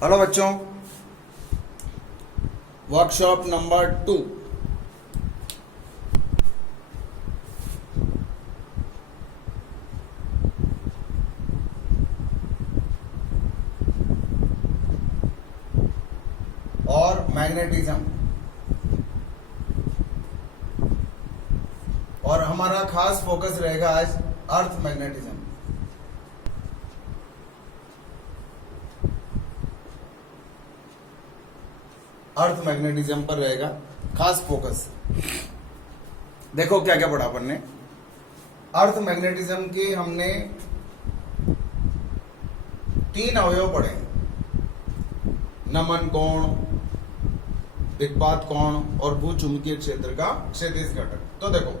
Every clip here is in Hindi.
हेलो बच्चों, वर्कशॉप नंबर 2 और मैग्नेटिज्म, और हमारा खास फोकस रहेगा आज अर्थ मैग्नेटिज्म। अर्थ मैग्नेटिज्म पर रहेगा खास फोकस। देखो क्या क्या पढ़ा अपन ने। अर्थ मैग्नेटिज्म के हमने 3 अवयव पढ़े, नमन कोण, दिक्पात कोण और भूचुंबकीय क्षेत्र का क्षैतिज घटक। तो देखो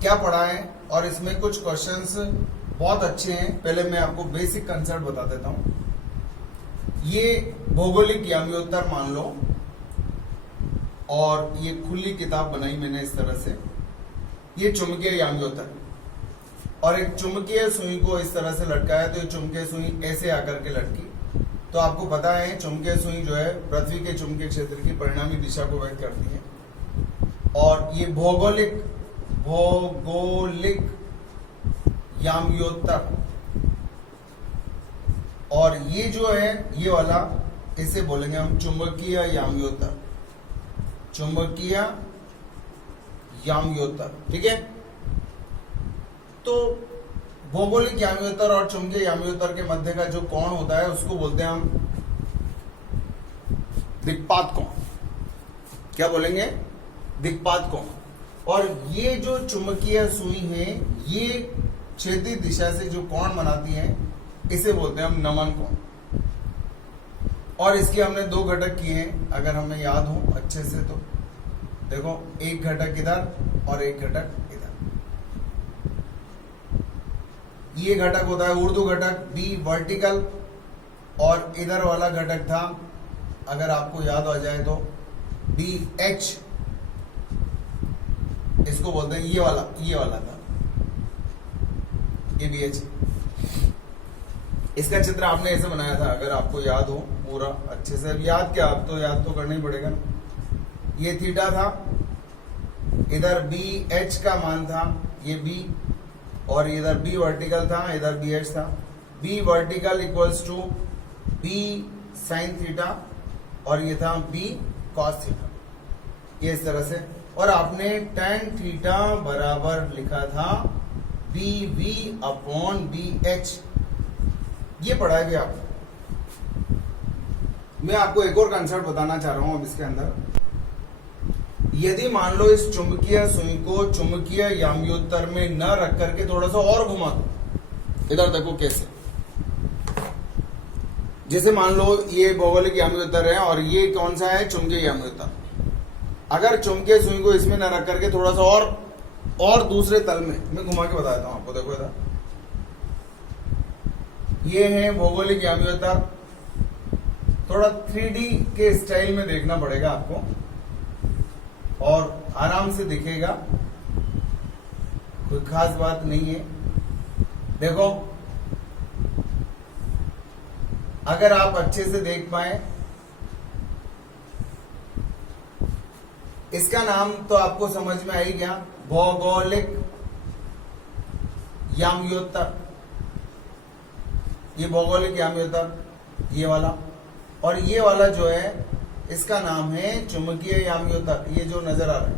क्या पढ़ा है, और इसमें कुछ क्वेश्चंस बहुत अच्छे हैं। पहले मैं आपको बेसिक कंसेप्ट बता देता हूं। ये भौगोलिक याम्योत्तर मान लो, और ये खुली किताब बनाई मैंने इस तरह से। ये चुंबकीय याम्योत्तर, और एक चुंबकीय सुई को इस तरह से लटकाया, तो ये चुंबकीय सुई ऐसे आकर के लटकी। तो आपको पता है चुंबकीय सुई जो है पृथ्वी के चुंबकीय क्षेत्र की परिणामी दिशा को व्यक्त करती है। और ये भौगोलिक याम्योत्तर, और ये जो है ये वाला, इसे बोलेंगे हम चुंबकीय याम्योत्तर। चुंबकीय याम्योत्तर, ठीक है। तो भौगोलिक याम्योत्तर और चुंबकीय याम्योत्तर के मध्य का जो कोण होता है उसको बोलते हैं हम दिक्पात कोण। क्या बोलेंगे? दिक्पात कोण। और ये जो चुंबकीय सुई है ये क्षैतिज दिशा से जो कोण बनाती है इसे बोलते हैं हम नमन कोण। और इसके हमने 2 घटक किए हैं, अगर हमें याद हो अच्छे से। तो देखो, एक घटक इधर और एक घटक इधर। ये घटक होता है ऊर्ध्व घटक बी वर्टिकल, और इधर वाला घटक था, अगर आपको याद आ जाए तो बी एच, इसको बोलते हैं ये वाला था, ये बी एच। इसका चित्र आपने ऐसे बनाया था, अगर आपको याद हो पूरा अच्छे से। याद क्या, आप तो याद तो करना ही पड़ेगा ना। ये थीटा था, इधर बी एच का मान था, ये बी, और इधर बी वर्टिकल था, इधर बी एच था। B vertical equals to B sine theta, और ये था बी कॉस थीटा, ये इस तरह से। और आपने tan थीटा बराबर लिखा था B V upon B H, ये पढ़ा है क्या आपने? मैं आपको एक और कंसेप्ट बताना चाह रहा हूं अब इसके अंदर। यदि मान लो इस चुंबकीय सुई को चुंबकीय याम्योत्तर में न रख करके थोड़ा सा और घुमा दो, इधर देखो कैसे। जैसे मान लो ये भौगोलिक याम्योत्तर है और ये कौन सा है? चुंबकीय याम्योत्तर। अगर चुंबकीय सुई को इसमें न रख करके थोड़ा सा और दूसरे तल में, मैं घुमा के बताता हूं आपको। देखो इधर ये है भौगोलिक याम्योत्तर। थोड़ा 3D के स्टाइल में देखना पड़ेगा आपको, और आराम से दिखेगा, कोई खास बात नहीं है। देखो, अगर आप अच्छे से देख पाए, इसका नाम तो आपको समझ में आ ही गया, भौगोलिक याम्योत्तर। ये भौगोलिक याम्योत्तर, ये वाला। और ये वाला जो है इसका नाम है चुंबकीय याम्योत्तर, ये जो नजर आ रहा है।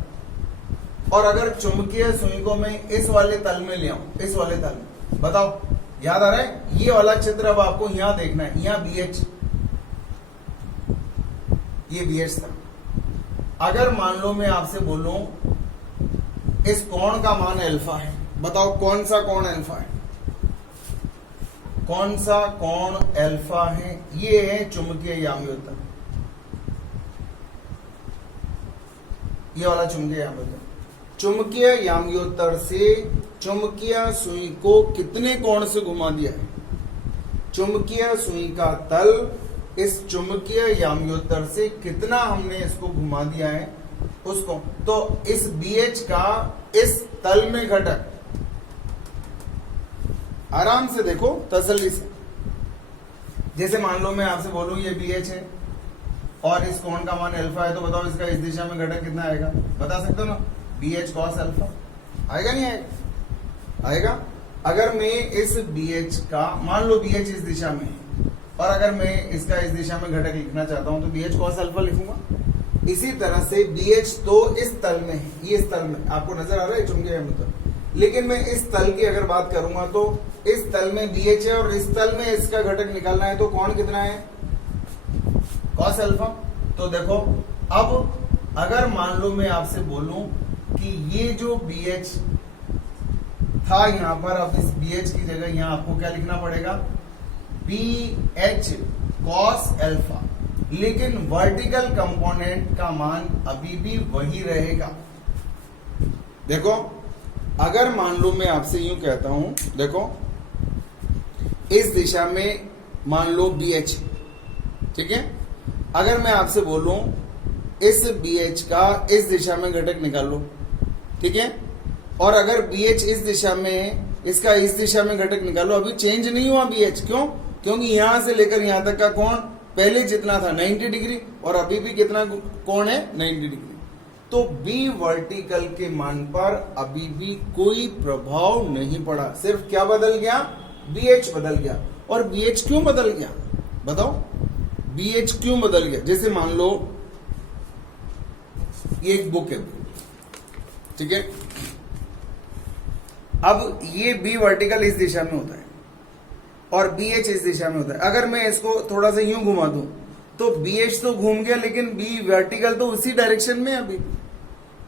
और अगर चुंबकीय सुई को मैं इस वाले तल में ले आऊं, इस वाले तल में, बताओ याद आ रहा है? ये वाला चित्र अब आपको यहां देखना है, यहां बी एच, ये बी एच था। अगर मान लो मैं आपसे बोलूं इस कोण का मान अल्फा है, बताओ कौन सा कोण अल्फा है? कौन सा कोण अल्फा है? ये है चुंबकीय याम्योत्तर, ये वाला चुंबकीय याम्योत्तर। चुंबकीय याम्योत्तर से चुंबकीय सुई को कितने कोण से घुमा दिया है? चुंबकीय सुई का तल इस चुंबकीय याम्योत्तर से कितना हमने इसको घुमा दिया है उसको। तो इस BH का इस तल में घटक, आराम से देखो तसल्ली से, जैसे मान लो मैं आपसे बोलूं ये BH है और इस कोण का मान अल्फा है, तो बताओ इसका इस दिशा में घटक कितना आएगा? बता सकते हो ना? BH cos अल्फा आएगा नहीं आएगा? आएगा। अगर मैं इस BH का, मान लो BH इस दिशा में है और अगर मैं इसका इस दिशा में घटक लिखना चाहता हूं तो BH cos अल्फा लिखूंगा। इसी तरह से BH तो इस तल में है, ये इस तल में आपको नजर आ रहा है चुंबकीय मतलब, लेकिन मैं इस तल की अगर बात करूंगा तो इस तल में BH है और इस तल में इसका घटक निकालना है, तो कोण कितना है? cos alpha. तो देखो अब अगर मान लो मैं आपसे बोलूं कि ये जो BH था यहां पर, अब इस BH की जगह यहां आपको क्या लिखना पड़ेगा? BH cos अल्फा, लेकिन वर्टिकल कंपोनेंट का मान अभी भी वही रहेगा। देखो अगर मान लो मैं आपसे यूं कहता हूं, देखो इस दिशा में मान लो BH, ठीक है, अगर मैं आपसे बोलूं इस BH का इस दिशा में घटक निकालो, ठीक है, और अगर BH इस दिशा में, इसका इस दिशा में घटक निकालो, अभी चेंज नहीं हुआ BH, क्यों? क्योंकि यहां से लेकर यहां तक का कोण पहले जितना था 90 डिग्री और अभी भी कितना कोण है? 90 डिग्री। तो B वर्टिकल के मान पर अभी भी कोई प्रभाव नहीं पड़ा, सिर्फ क्या बदल गया? BH बदल गया। और BH क्यों बदल गया बताओ? BH क्यों बदल गया? जैसे मान लो ये एक बुक है, ठीक है, अब ये B वर्टिकल इस दिशा में होता है और BH इस दिशा में होता है। अगर मैं इसको थोड़ा सा यूं घुमा दूं तो BH तो घूम गया, लेकिन B वर्टिकल तो उसी डायरेक्शन में अभी,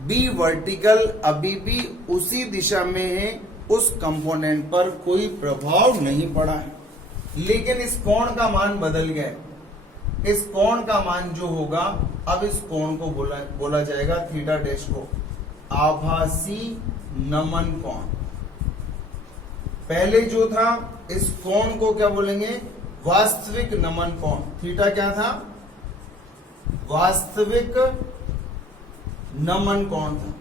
B वर्टिकल अभी भी उसी दिशा में है, उस कंपोनेंट पर कोई प्रभाव नहीं पड़ा है, लेकिन इस कोण का मान बदल गया है। इस कोण का मान जो होगा, अब इस कोण को बोला जाएगा थीटा डैश को आभासी नमन कोण। पहले जो था इस कोण को क्या बोलेंगे? वास्तविक नमन कोण। थीटा क्या था? वास्तविक नमन कोण था।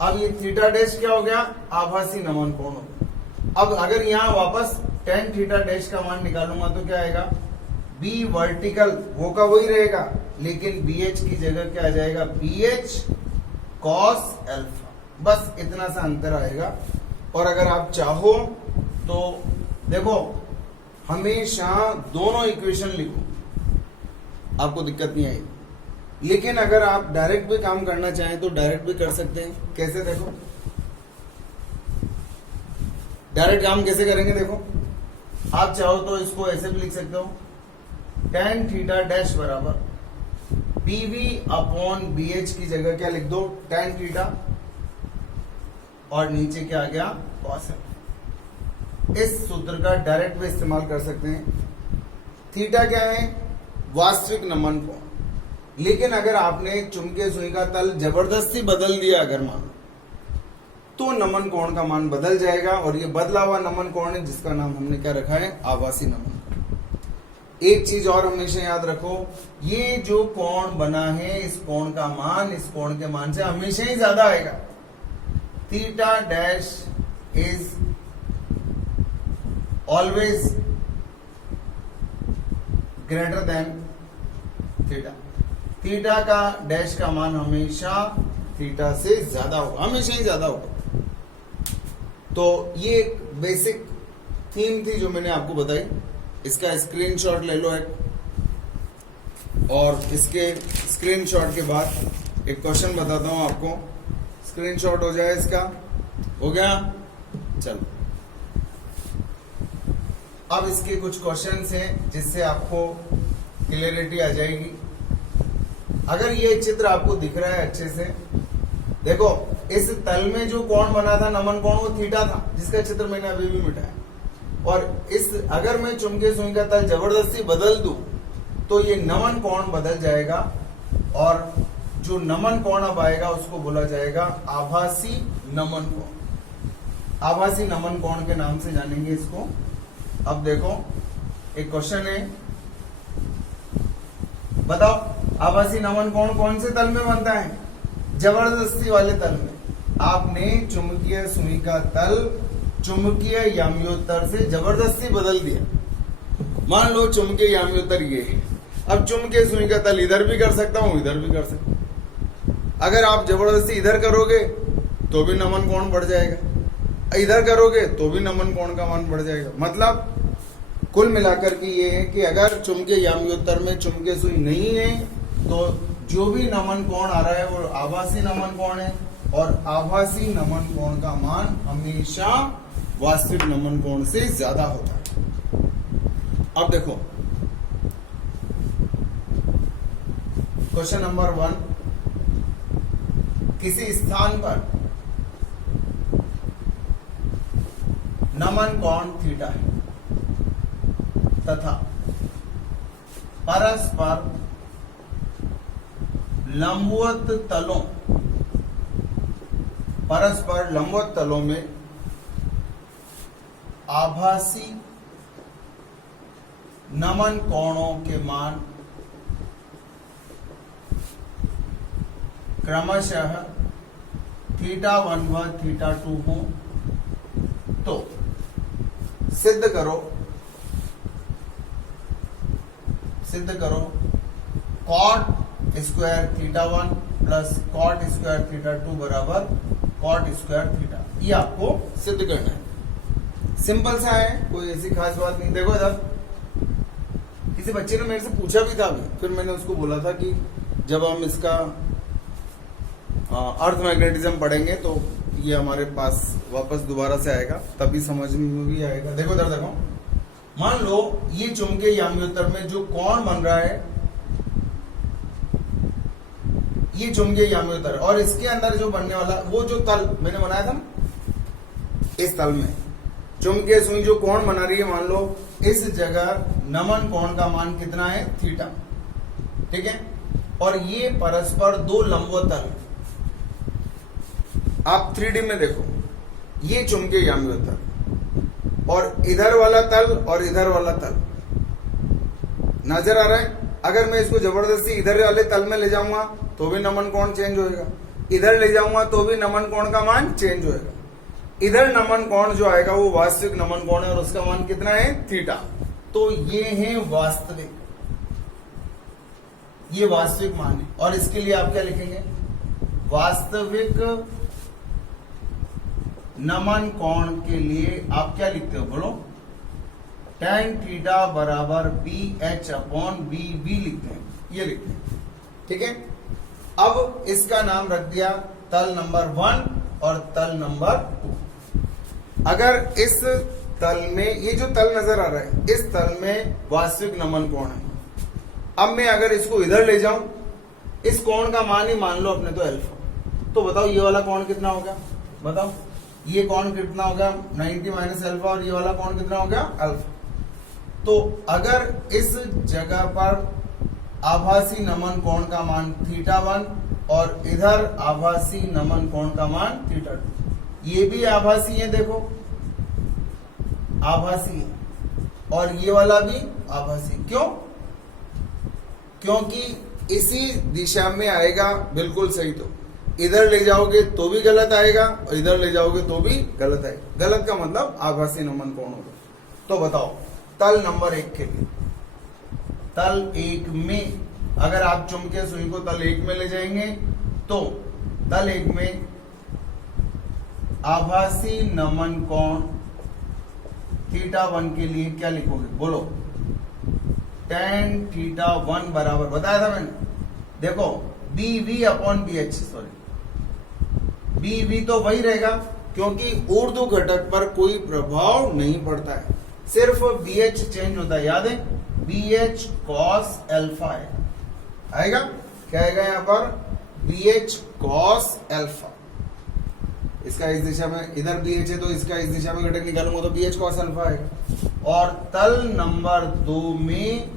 अब ये थीटा डैश क्या हो गया? आभासी नमन कोण हो गया। अब अगर यहां वापस tan थीटा डैश का मान निकालूंगा तो क्या आएगा? B वर्टिकल वो का वही रहेगा, लेकिन BH की जगह क्या आ जाएगा? BH cos alpha. बस इतना सा अंतर आएगा। और अगर आप चाहो तो देखो, हमेशा दोनों इक्वेशन लिखो, आपको दिक्कत नहीं आएगी। लेकिन अगर आप डायरेक्ट भी काम करना चाहें तो डायरेक्ट भी कर सकते हैं। कैसे? देखो डायरेक्ट काम कैसे करेंगे? देखो आप चाहो तो इसको ऐसे भी लिख सकते हो, tan थीटा डैश बराबर PV अपॉन BH की जगह क्या लिख दो? tan थीटा, और नीचे क्या आ गया? cos alpha. इस सूत्र का डायरेक्ट भी इस्तेमाल कर सकते हैं। थीटा क्या है? वास्तविक नमन कोण। लेकिन अगर आपने चुंबकीय सुई का तल जबरदस्ती बदल दिया अगर मान, तो नमन कोण का मान बदल जाएगा, और ये बदला हुआ नमन कोण है जिसका नाम हमने क्या रखा है? आभासी नमन कोण। एक चीज और हमेशा याद रखो, ये जो कोण बना है, इस कोण का मान इस कोण के मान से हमेशा ही ज्यादा आएगा। Theta dash is always greater than theta. Theta का डैश का मान हमेशा थीटा से ज्यादा होगा, हमेशा ही ज्यादा होगा। तो ये एक बेसिक थीम थी जो मैंने आपको बताई। इसका स्क्रीनशॉट ले लो एक, और इसके स्क्रीनशॉट के बाद एक क्वेश्चन बताता हूं आपको। स्क्रीनशॉट हो जाए इसका, हो गया? चलो अब इसके कुछ क्वेश्चंस हैं जिससे आपको क्लियरिटी आ जाएगी। अगर ये चित्र आपको दिख रहा है अच्छे से, देखो इस तल में जो कोण बना था नमन कोण, वो थीटा था, जिसका चित्र मैंने अभी भी मिटाया। और इस अगर मैं चुंबकीय सुई का तल जबरदस्ती बदल दूं तो ये नमन कोण बदल जाएगा, और जो नमन कोण अब आएगा उसको बोला जाएगा आभासी नमन कोण। आभासी नमन कोण के नाम से जानेंगे इसको। अब देखो एक क्वेश्चन है, बताओ आभासी नमन कोण कौन से तल में बनता है? जबरदस्ती वाले तल में। आपने चुंबकीय सुई का तल चुंबकीय याम्योत्तर से जबरदस्ती बदल दिया। मान लो चुंबकीय याम्योत्तर ये है। अब चुंबकीय सुई का तल इधर भी कर सकता हूं, इधर भी कर सकता हूं। अगर आप जबरदस्ती इधर करोगे तो भी नमन कोण बढ़ जाएगा, इधर करोगे तो भी नमन कोण का मान बढ़ जाएगा। मतलब कुल मिलाकर के ये है कि अगर चुंबकीय याम्योत्तर में चुंबकीय सुई नहीं है तो जो भी नमन कोण आ रहा है वो आभासी नमन कोण है, और आभासी नमन कोण का मान हमेशा वास्तविक नमन कोण से ज्यादा होता है। अब देखो क्वेश्चन नंबर 1, किसी स्थान पर नमन कोण थीटा है तथा परस्पर लंबवत तलों में आभासी नमन कोणों के मान क्रमशः θ1 व θ2 हो तो सिद्ध करो cot square θ1 plus cot square θ2 बराबर cot स्क्वायर थीटा। ये आपको सिद्ध करना है। सिंपल सा है, कोई ऐसी खास बात नहीं। देखो इधर किसी बच्चे ने मेरे से पूछा भी था अभी, फिर मैंने उसको बोला था कि जब हम इसका अर्थ मैग्नेटिज्म पढ़ेंगे तो ये हमारे पास वापस दोबारा से आएगा, तभी समझ में भी आएगा। देखो इधर देखो, मान लो ये चुंबकीय याम्योत्तर में जो कोण बन रहा है ये चुंबकीय याम्योत्तर, और इसके अंदर जो बनने वाला वो जो तल मैंने बनाया था, इस तल में चुंबकीय सुई जो कोण बना रही है, मान लो इस जगह नमन कोण का मान कितना है, थीटा, ठीक है। और ये परस्पर दो लंबवत तल, आप 3D में देखो, ये चुंबकीय याम्योत्तर और इधर वाला तल और इधर वाला तल नजर आ रहा है। अगर मैं इसको जबरदस्ती इधर वाले तल में ले जाऊंगा तो भी नमन कोण चेंज होएगा, इधर ले जाऊंगा तो भी नमन कोण का मान चेंज होएगा। इधर नमन कोण जो आएगा वो वास्तविक नमन कोण है और उसका मान कितना है, थीटा। तो ये है वास्तविक, ये वास्तविक मान है। और इसके लिए आप क्या लिखेंगे, वास्तविक नमन कोण के लिए आप क्या लिखते हो, बोलो, tan थीटा बराबर BH/BV लिखते हैं, ये लिखते हैं, ठीक है। अब इसका नाम रख दिया तल नंबर 1 और तल नंबर 2। अगर इस तल में ये जो तल नजर आ रहा है, इस तल में वास्तविक नमन कोण है। अब मैं अगर इसको इधर ले जाऊं, इस कोण का मान ही मान लो अपने तो अल्फा, तो बताओ ये वाला कोण कितना हो गया, बताओ ये कोण कितना हो गया, 90 माइनस अल्फा, और ये वाला कोण कितना हो गया, अल्फा। तो अगर इस जगह पर आभासी नमन कोण का मान θ1 और इधर आभासी नमन कोण का मान θ2, ये भी आभासी है, देखो आभासी है, और ये वाला भी आभासी। क्यों? क्योंकि इसी दिशा में आएगा, बिल्कुल सही। तो इधर ले जाओगे तो भी गलत आएगा और इधर ले जाओगे तो भी गलत आएगा। गलत का मतलब आभासी नमन कोण होगा। तो बताओ तल नंबर 1 के लिए, तल 1 में अगर आप चुंबकीय सुई को तल 1 में ले जाएंगे तो तल 1 में आभासी नमन कोण θ1 के लिए क्या लिखोगे, बोलो, tan θ1 बराबर, बताया था मैंने, देखो BV/BH, सॉरी BV तो वही रहेगा क्योंकि ऊर्ध्व घटक पर कोई प्रभाव नहीं पड़ता है, सिर्फ BH चेंज होता है। याद है, BH cos अल्फा है, आएगा क्या आएगा यहाँ पर, BH cos अल्फा। इसका इस दिशा में, इधर BH है तो इसका इस दिशा में घटक निकालूंगा तो BH cos अल्फा आएगा। और तल नंबर 2 में,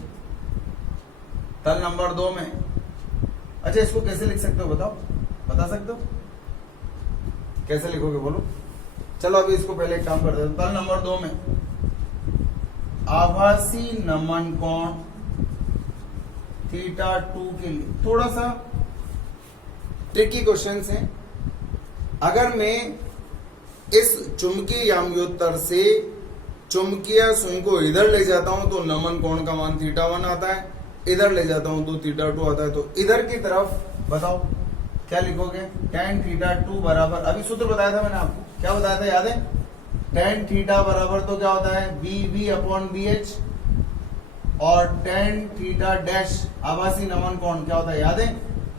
तल नंबर 2 में, अच्छा इसको कैसे लिख सकते हो, बताओ, बता सकते हो कैसे लिखोगे, बोलो। चलो अभी इसको पहले एक काम करते हैं। तल नंबर 2 में आभासी नमन कोण θ2 के लिए थोड़ा सा ट्रिकी क्वेश्चन है। अगर मैं इस चुंबकीय याम्योत्तर से चुंबकीय सुई को इधर ले जाता हूं तो नमन कोण का मान θ1 आता है, इधर ले जाता हूं तो θ2 आता है। तो इधर की तरफ बताओ क्या लिखोगे? tan θ2 बराबर, अभी सूत्र बताया था मैंने आपको, क्या बताया था याद है? tan θ बराबर तो क्या होता है? BV अपॉन BH, और tan θ डैश आभासी नमन कोण क्या होता है याद है?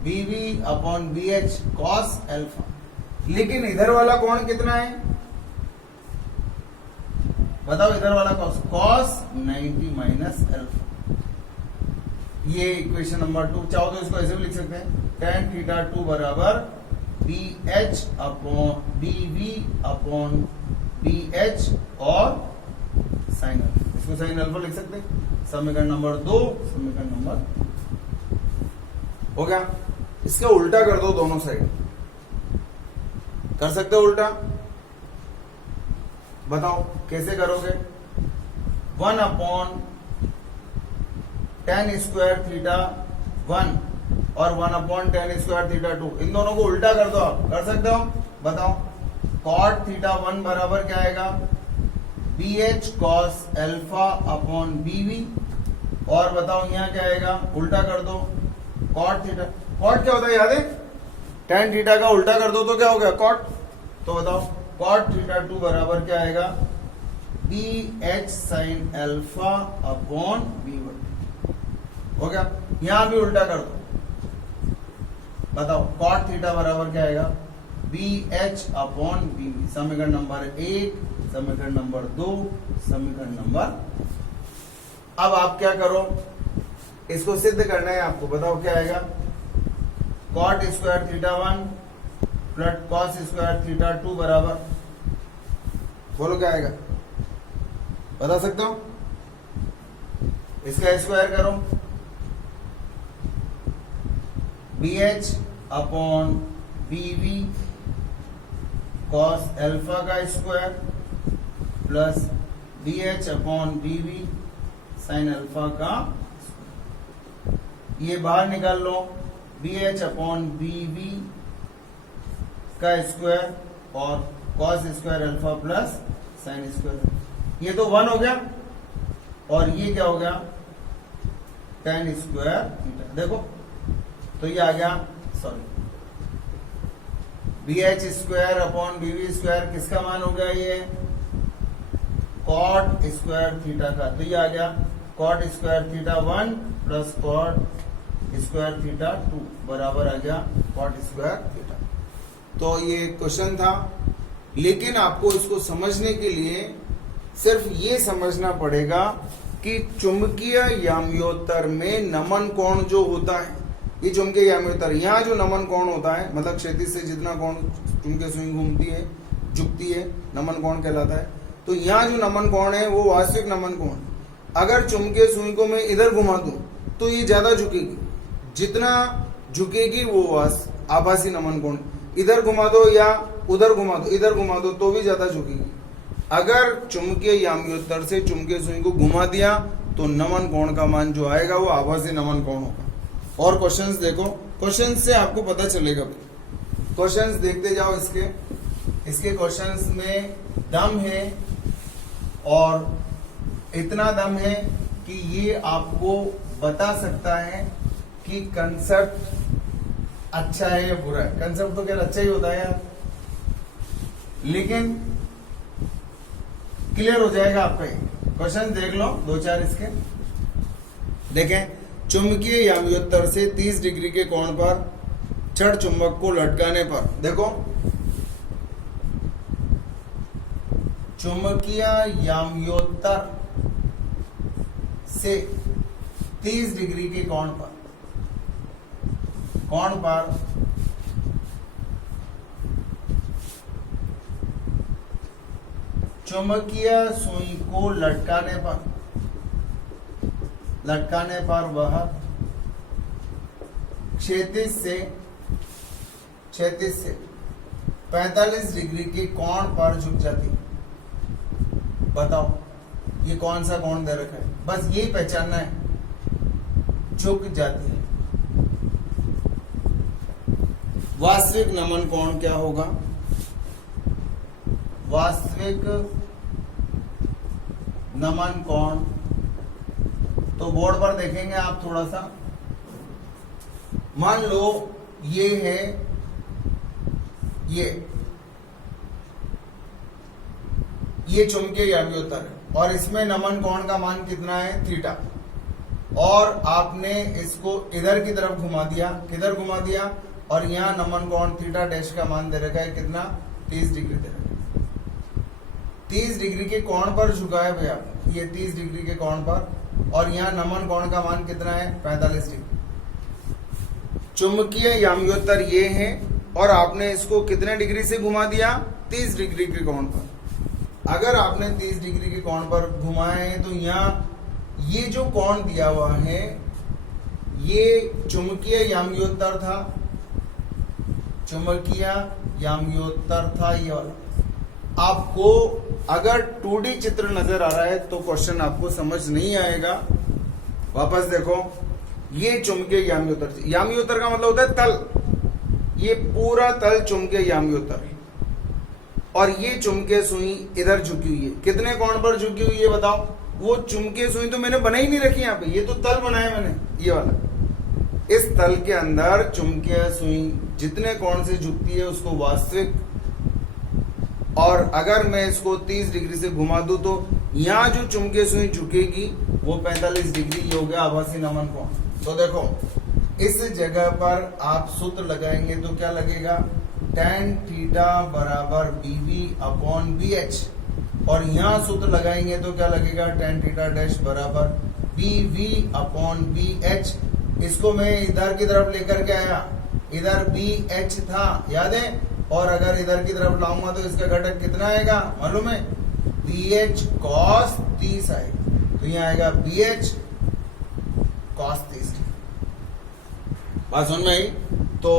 BV upon BH cos alpha. लेकिन इधर वाला कोण कितना है बताओ? इधर वाला cos 90 माइनस अल्फा। ये इक्वेशन नंबर 2। चाहो तो इसको ऐसे भी लिख सकते हैं, tan θ2 बराबर BH upon BV upon BH और साइन अल्फा। इसको साइन अल्फा लिख सकते हैं। समीकरण नंबर 2, समीकरण नंबर हो गया। इसका उल्टा कर दो दोनों साइड, कर सकते हो उल्टा? बताओ कैसे करोगे? 1 अपॉन tan स्क्वायर θ1 और 1 अपॉन tan स्क्वायर θ2, इन दोनों को उल्टा कर दो। आप कर सकते हो? बताओ। cot θ1 बराबर क्या आएगा? BH cos alpha upon BV, और बताओ यहाँ क्या आएगा? उल्टा कर दो। cot θ, cot क्या होता है याद है? tan θ का उल्टा कर दो तो क्या हो गया? cot। तो बताओ cot θ2 बराबर क्या आएगा? BH sin alpha upon B1। हो गया। यहां भी उल्टा कर दो। बताओ cot θ बराबर क्या आएगा? BH upon BV। समीकरण नंबर 1, समीकरण नंबर 2, समीकरण नंबर। अब आप क्या करो? इसको सिद्ध करना है आपको। बताओ क्या आएगा? cot square θ1 plus cos square θ2 बराबर, बोलो क्या आएगा? बता सकते हो? इसका स्क्वायर करो, BH upon BV cos alpha का square plus BH upon BV sin alpha का, ये बाहर निकाल लो, BH अपॉन BV का स्क्वायर और cos square alpha plus sin square, ये तो 1 हो गया, और ये क्या हो गया? tan square theta. देखो तो ये आ गया, sorry, BH square upon BV square किसका मान हो गया? ये cot स्क्वायर थीटा का। तो ये आ गया cot square θ1 plus cot square θ2 बराबर आ गया cot स्क्वायर थीटा। तो ये क्वेश्चन था, लेकिन आपको इसको समझने के लिए सिर्फ ये समझना पड़ेगा कि चुंबकीय याम्योत्तर में नमन कोण जो होता है, ये चुंबकीय याम्योत्तर, यहाँ जो नमन कोण होता है, मतलब क्षैतिज से जितना कोण चुंबकीय सुई घूमती है, झुकती है, नमन कोण कहलाता है। तो यहाँ जो नमन कोण है वो वास्तविक नमन कोण। अगर चुंबकीय सुई को मैं इधर घुमा दूं तो ये ज्यादा झुकेगी, जितना झुकेगी वो आभासी नमन कोण। इधर घुमा दो या उधर घुमा दो, इधर घुमा दो तो भी ज्यादा झुकेगी। अगर चुंबकीय याम्योत्तर से चुंबकीय सुई को घुमा दिया तो नमन कोण का मान जो आएगा वो आभासी नमन कोण होगा। और क्वेश्चंस देखो, क्वेश्चंस से आपको पता चलेगा। क्वेश्चंस देखते जाओ, इसके क्वेश्चंस में दम है, और इतना दम है कि ये आपको बता सकता है कि कंसेप्ट अच्छा है या बुरा है। कंसेप्ट तो क्या अच्छा ही होता है यार, लेकिन क्लियर हो जाएगा आपका। क्वेश्चन देख लो 2-4 इसके। देखें, चुंबकीय याम्योत्तर से 30 डिग्री के कोण पर छड़ चुंबक को लटकाने पर, देखो चुंबकीय याम्योत्तर से 30 डिग्री के कोण पर चुंबकीय सुई को लटकाने पर वह क्षैतिज से 45 डिग्री के कोण पर झुक जाती। बताओ ये कौन सा कोण दे रखा है? बस यही पहचानना है, झुक जाती है। वास्तविक नमन कोण क्या होगा? वास्तविक नमन कोण, तो बोर्ड पर देखेंगे आप थोड़ा सा, मान लो ये है ये चुंबकीय याम्योत्तर है और इसमें नमन कोण का मान कितना है थीटा, और आपने इसको इधर की तरफ घुमा दिया, किधर घुमा दिया, और यहाँ नमन कोण थीटा डैश का मान दे रखा है कितना 30 डिग्री दे रखा है। 30 डिग्री के कोण पर झुका है भैया, ये 30 डिग्री के कोण पर, और यहाँ नमन कोण का मान कितना है 45 डिग्री। चुंबकीय याम्योत्तर ये है और आपने इसको कितने डिग्री से घुमा दिया 30 डिग्री के कोण पर। अगर आपने 30 डिग्री के कोण पर घुमाया है तो यहाँ ये जो कोण दिया हुआ है ये चुंबकीय याम्योत्तर था, चुंबकीय याम्योत्तर था ये वाला। आपको अगर 2D चित्र नजर आ रहा है तो क्वेश्चन आपको समझ नहीं आएगा। वापस देखो, ये चुंबकीय याम्योत्तर, याम्योत्तर का मतलब होता है तल, ये पूरा तल चुंबकीय याम्योत्तर है और ये चुंबकीय सुई इधर झुकी हुई है। कितने कोण पर झुकी हुई है बताओ? वो चुंबकीय सुई तो मैंने बना ही नहीं रखी यहाँ पे, ये तो तल बनाया मैंने ये वाला। इस तल के अंदर चुंबकीय सुई जितने कोण से झुकती है उसको वास्तविक, और अगर मैं इसको 30 डिग्री से घुमा दूं तो यहाँ जो चुंबकीय सुई झुकेगी वो 45 डिग्री हो गया आभासी नमन कोण। तो देखो इस जगह पर आप सूत्र लगाएंगे तो क्या लगेगा, tan थीटा बराबर BV अपॉन BH, और यहाँ सूत्र लगाएंगे तो क्या लगेगा, tan थीटा डैश बराबर BV अपॉन BH। इसको मैं इधर की तरफ लेकर के आया, इधर BH था याद है, और अगर इधर की तरफ लाऊंगा तो इसका घटक कितना आएगा मालूम है, BH cos 30 आएगा, तो यहाँ आएगा BH cos 30। बात समझ में आई? तो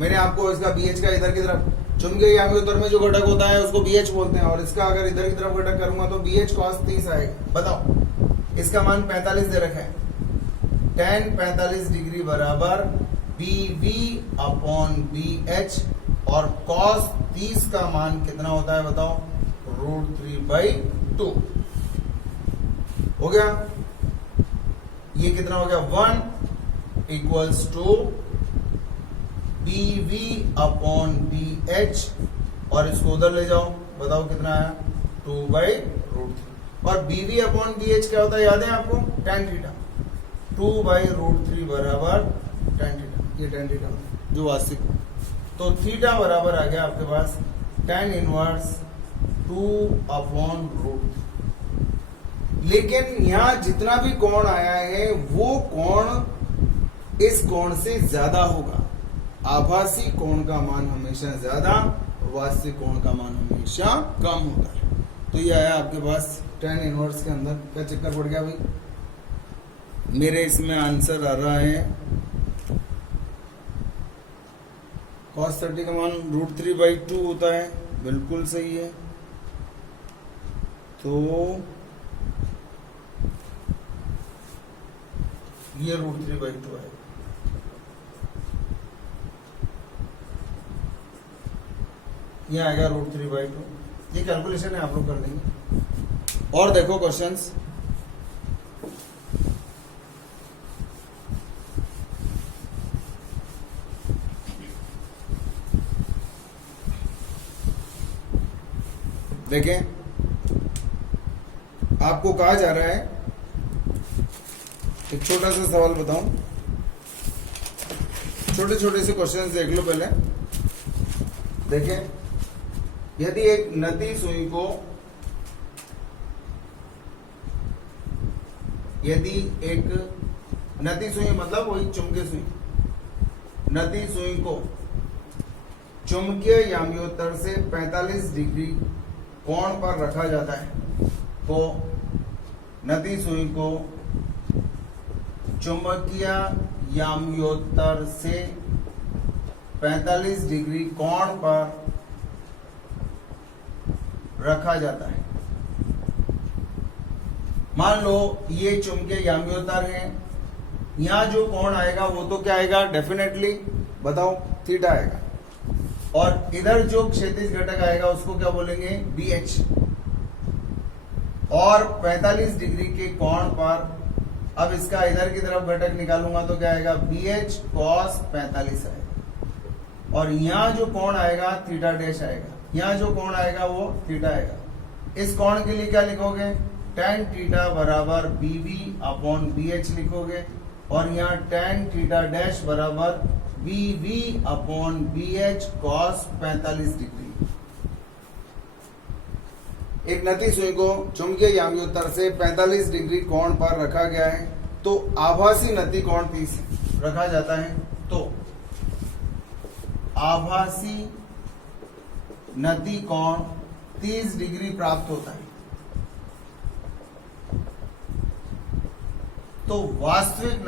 मैंने आपको इसका BH का इधर की तरफ, चुंबकीय याम्योत्तर में जो घटक होता है उसको BH बोलते हैं, और इसका अगर इधर की तरफ घटक करूंगा तो BH cos 30 आएगा। बताओ, इसका मान 45 दे रखा है, tan 45 डिग्री बराबर BV अपॉन BH, और cos 30 का मान कितना होता है बताओ, √3/2 हो गया। ये कितना हो गया, 1 equals to BV upon BH, और इसको उधर ले जाओ, बताओ कितना आया 2/√3, और BV अपॉन BH क्या होता है याद है आपको, tan थीटा, 2/√3 बराबर tan थीटा, ये tan थीटा जो वास्तविक, तो थीटा बराबर आ गया आपके पास tan इनवर्स 2/√3। लेकिन यहाँ जितना भी कोण आया है वो कोण इस कोण से ज्यादा होगा। आभासी कोण का मान हमेशा ज्यादा, वास्तविक कोण का मान हमेशा कम होता है। तो ये आया आपके पास tan इनवर्स के अंदर। क्या चक्कर पड़ गया भाई? मेरे इसमें आंसर आ रहा है cos 30 का मान √3/2 होता है, बिल्कुल सही है। तो ये √3/2 है, ये आएगा √3/2। ये कैलकुलेशन है, आप लोग कर लेंगे। और देखो क्वेश्चंस, देखें आपको कहा जा रहा है, एक छोटा सा सवाल बताऊं, छोटे छोटे से क्वेश्चंस देख लो पहले। देखें, यदि एक नती सुई को, यदि एक नती सुई मतलब वही चुंबकीय सुई, नती सुई को चुंबकीय याम्योत्तर से 45 डिग्री कोण पर रखा जाता है, तो नती सुई को चुंबकीय याम्योत्तर से 45 डिग्री कोण पर रखा जाता है। मान लो ये चुंबकीय याम्योत्तर है, यहां जो कोण आएगा वो तो क्या आएगा, डेफिनेटली बताओ थीटा आएगा, और इधर जो क्षैतिज घटक आएगा उसको क्या बोलेंगे, BH। और 45 डिग्री के कोण पर अब इसका इधर की तरफ घटक निकालूंगा तो क्या आएगा BH cos 45 आएगा और यहाँ जो कोण आएगा थीटा डैश आएगा, यहाँ जो कोण आएगा वो थीटा आएगा। इस कोण के लिए क्या लिखोगे tan थीटा बराबर BV अपॉन BH लिखोगे और यहाँ tan थीटा डैश बराबर BV upon BH cos 45 degree. एक नती सुई को चुंबकीय याम्योत्तर से 45 डिग्री कोण पर रखा गया है तो आभासी नती कोण 30 रखा जाता है, तो आभासी नती कोण 30 डिग्री प्राप्त होता है। तो वास्तविक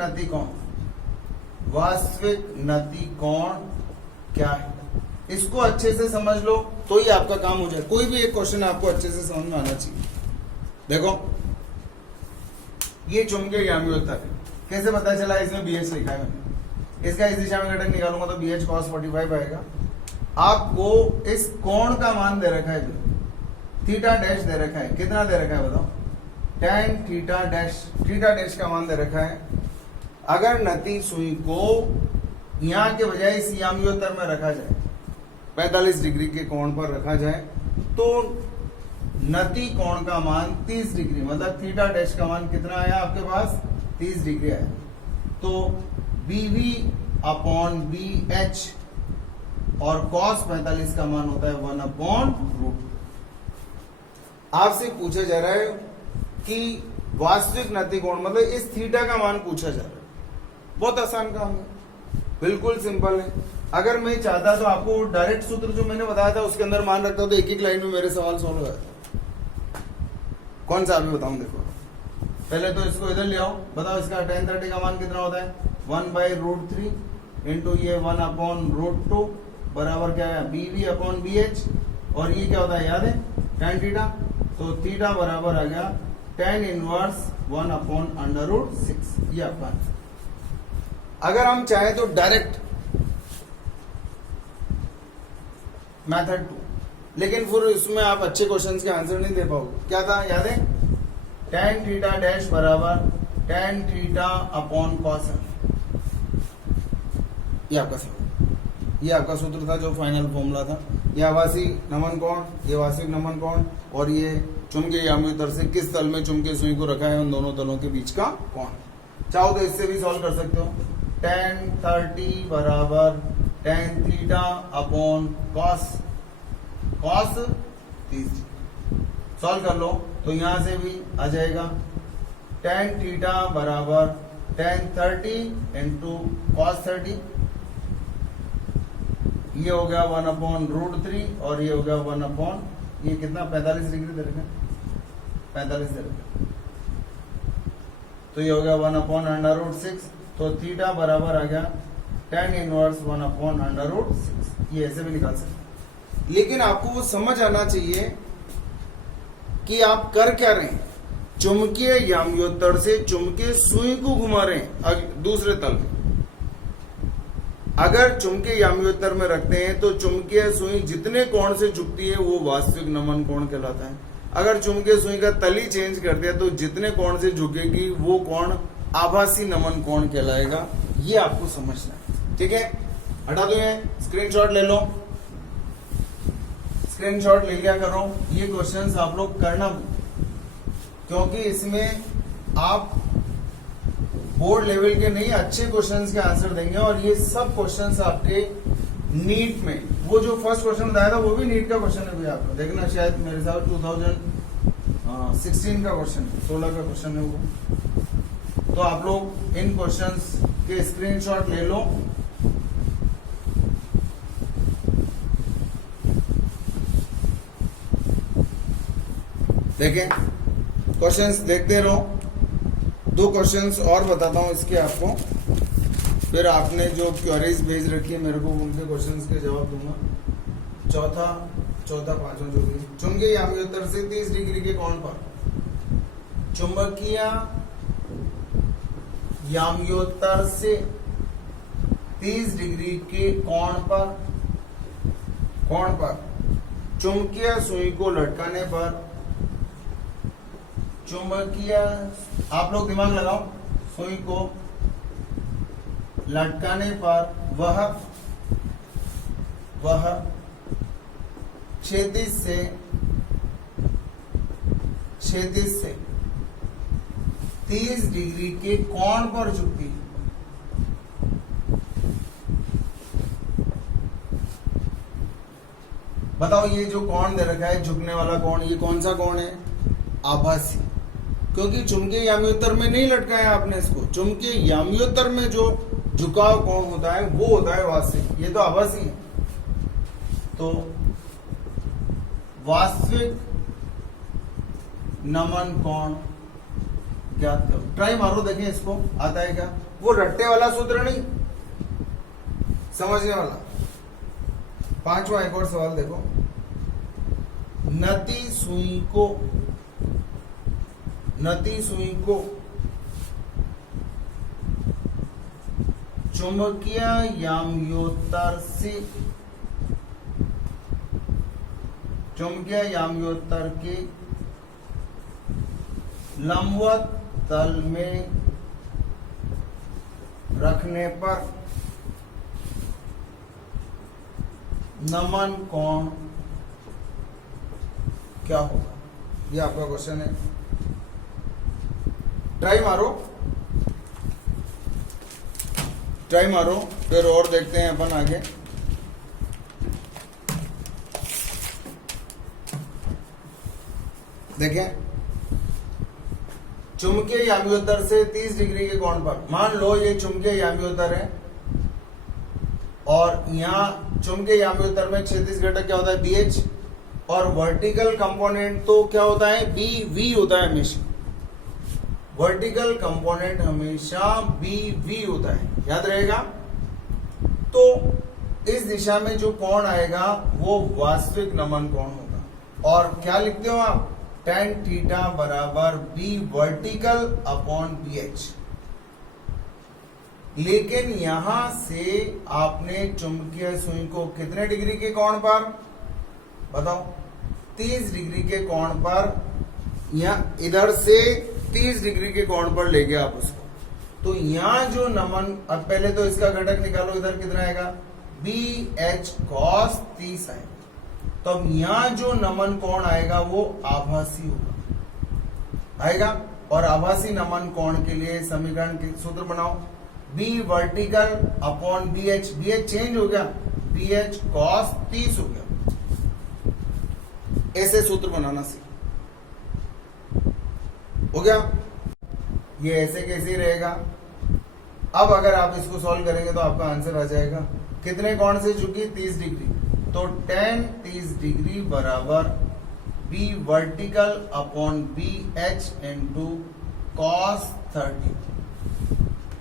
नती कोण क्या है, इसको अच्छे से समझ लो तो ही आपका काम हो जाए। कोई भी एक क्वेश्चन आपको अच्छे से समझ में आना चाहिए। देखो ये चुंबकीय याम्योत्तर है, कैसे पता चला, इसमें BH लिखा है मैंने, इसका इस दिशा में घटक निकालूंगा तो BH cos 45 आएगा। आपको इस कोण का मान दे रखा है, जो थीटा डैश दे रखा है, कितना दे रखा है बताओ, tan थीटा डैश का मान दे रखा है। अगर नती सुई को यहां के बजाय इस याम्योत्तर में रखा जाए, 45 डिग्री के कोण पर रखा जाए, तो नती कोण का मान 30 डिग्री, मतलब थीटा डैश का मान कितना आया आपके पास, 30 डिग्री आया। तो BV अपॉन BH और cos 45 का मान होता है 1/√। आपसे पूछा जा रहा है कि वास्तविक नती कोण, मतलब इस थीटा का मान पूछा जा रहा है। बहुत आसान काम है, बिल्कुल सिंपल है। अगर मैं चाहता तो आपको डायरेक्ट सूत्र जो मैंने बताया था उसके अंदर मान रखता तो एक एक लाइन में मेरे सवाल सॉल्व हो जाता। कौन सा अभी बताऊं, देखो पहले तो इसको इधर ले आओ, बताओ इसका tan 30 का मान कितना होता है, 1/√3 इंटू ये 1/√2 बराबर क्या है BV अपॉन BH, और ये क्या होता है याद है tan थीटा, तो थीटा बराबर आ गया tan इनवर्स 1/√6। ये आपका आंसर। अगर हम चाहें तो डायरेक्ट मेथड 2, लेकिन फिर इसमें आप अच्छे क्वेश्चंस के आंसर नहीं दे पाओगे। क्या था याद है, tan थीटा डैश बराबर tan थीटा अपॉन cos, ये आपका ये आपका सूत्र था जो फाइनल फॉर्मूला था। ये आभासी नमन कोण, ये वास्तविक नमन कोण, और ये चुंबकीय याम्योत्तर से किस तल में चुंबकीय सुई को रखा है, उन दोनों तलों के बीच का कोण। चाहो तो इससे भी सॉल्व कर सकते हो, tan 30 बराबर tan theta upon cos 30, solve कर लो तो यहां से भी आ जाएगा tan थीटा बराबर tan 30 इंटू cos 30, ये हो गया 1/√3 और ये हो गया 1 ये कितना 45 डिग्री दे रखा, 45 दे रखा, तो ये हो गया 1/√6। तो थीटा बराबर आ गया tan इनवर्स 1/√6। ये ऐसे भी निकाल सकते, लेकिन आपको वो समझ आना चाहिए कि आप कर क्या रहे हैं। चुंबकीय याम्योत्तर से चुंबकीय सुई को घुमा रहे हैं दूसरे तल में। अगर चुंबकीय याम्योत्तर में रखते हैं तो चुंबकीय सुई जितने कोण से झुकती है वो वास्तविक नमन कोण कहलाता है। अगर चुंबकीय सुई का तली चेंज कर दिया तो जितने कोण से झुकेगी वो कोण आभासी नमन कोण कहलाएगा। ये आपको समझना है, ठीक है। हटा दो, ये स्क्रीनशॉट ले लो, स्क्रीनशॉट ले लिया करो। ये क्वेश्चंस आप लोग करना, क्योंकि इसमें आप बोर्ड लेवल के नहीं अच्छे क्वेश्चंस के आंसर देंगे। और ये सब क्वेश्चंस आपके नीट में, वो जो फर्स्ट क्वेश्चन बताया था वो भी नीट का क्वेश्चन है, भैया आपको देखना, शायद मेरे हिसाब 2016 का क्वेश्चन, 16 का क्वेश्चन है वो। तो आप लोग इन क्वेश्चंस के स्क्रीनशॉट ले लो। देखें, क्वेश्चंस देखते रहो। 2 क्वेश्चंस और बताता हूं इसके आपको, फिर आपने जो क्वेरीज भेज रखी है मेरे को उनके क्वेश्चंस के जवाब दूंगा। चौथा पांचवा जो भी, चुंबकीय याम्योत्तर से 30 डिग्री के कोण पर, चुंबकीय याम्योत्तर से 30 डिग्री के कोण पर चुंबकीय सुई को लटकाने पर चुंबकीय, आप लोग दिमाग लगाओ, सुई को लटकाने पर वह क्षैतिज से 30 डिग्री के कोण पर झुकती है। बताओ ये जो कोण दे रखा है झुकने वाला कोण, ये कौन सा कोण है? आभासी, क्योंकि चुंबकीय याम्योत्तर में नहीं लटकाया आपने इसको। चुंबकीय याम्योत्तर में जो झुकाव कोण होता है वो होता है वास्तविक, ये तो आभासी है। तो वास्तविक नमन कोण ज्ञात करो। ट्राई मारो, देखें इसको आता है क्या। वो रट्टे वाला सूत्र नहीं, समझने वाला। पांचवा एक और सवाल देखो। नती सुई को चुंबकीय याम्योत्तर के लंबवत तल में रखने पर नमन कोण क्या होगा? ये आपका क्वेश्चन है। ट्राई मारो, फिर और देखते हैं अपन आगे। देखें, चुंबकीय याम्योत्तर से 30 डिग्री के कोण पर, मान लो ये चुंबकीय याम्योत्तर है और यहाँ चुंबकीय याम्योत्तर में क्षैतिज घटक क्या होता है? BH, और वर्टिकल कंपोनेंट तो क्या होता है? BV होता है हमेशा। वर्टिकल कंपोनेंट हमेशा BV होता है, याद रहेगा। तो इस दिशा में जो कोण आएगा वो वास्तविक नमन कोण होगा। और क्या लिखते हो आप? tan थीटा बराबर B वर्टिकल अपॉन BH। लेकिन यहां से आपने चुंबकीय सुई को कितने डिग्री के कोण पर? बताओ, 30 डिग्री के कोण पर, या इधर से 30 डिग्री के कोण पर ले गया आप उसको। तो यहां जो नमन, अब पहले तो इसका घटक निकालो, इधर कितना आएगा? BH cos 30 आएगा। तो अब यहां जो नमन कोण आएगा वो आभासी होगा, आएगा। और आभासी नमन कोण के लिए समीकरण के सूत्र बनाओ, B vertical upon BH, BH change हो गया, BH cos 30 हो गया। ऐसे सूत्र बनाना सीख, हो गया। ये ऐसे कैसे रहेगा? अब अगर आप इसको सॉल्व करेंगे तो आपका आंसर आ जाएगा। कितने कोण से झुकी? 30 डिग्री। तो tan 30 डिग्री बराबर B vertical upon BH into cos 30।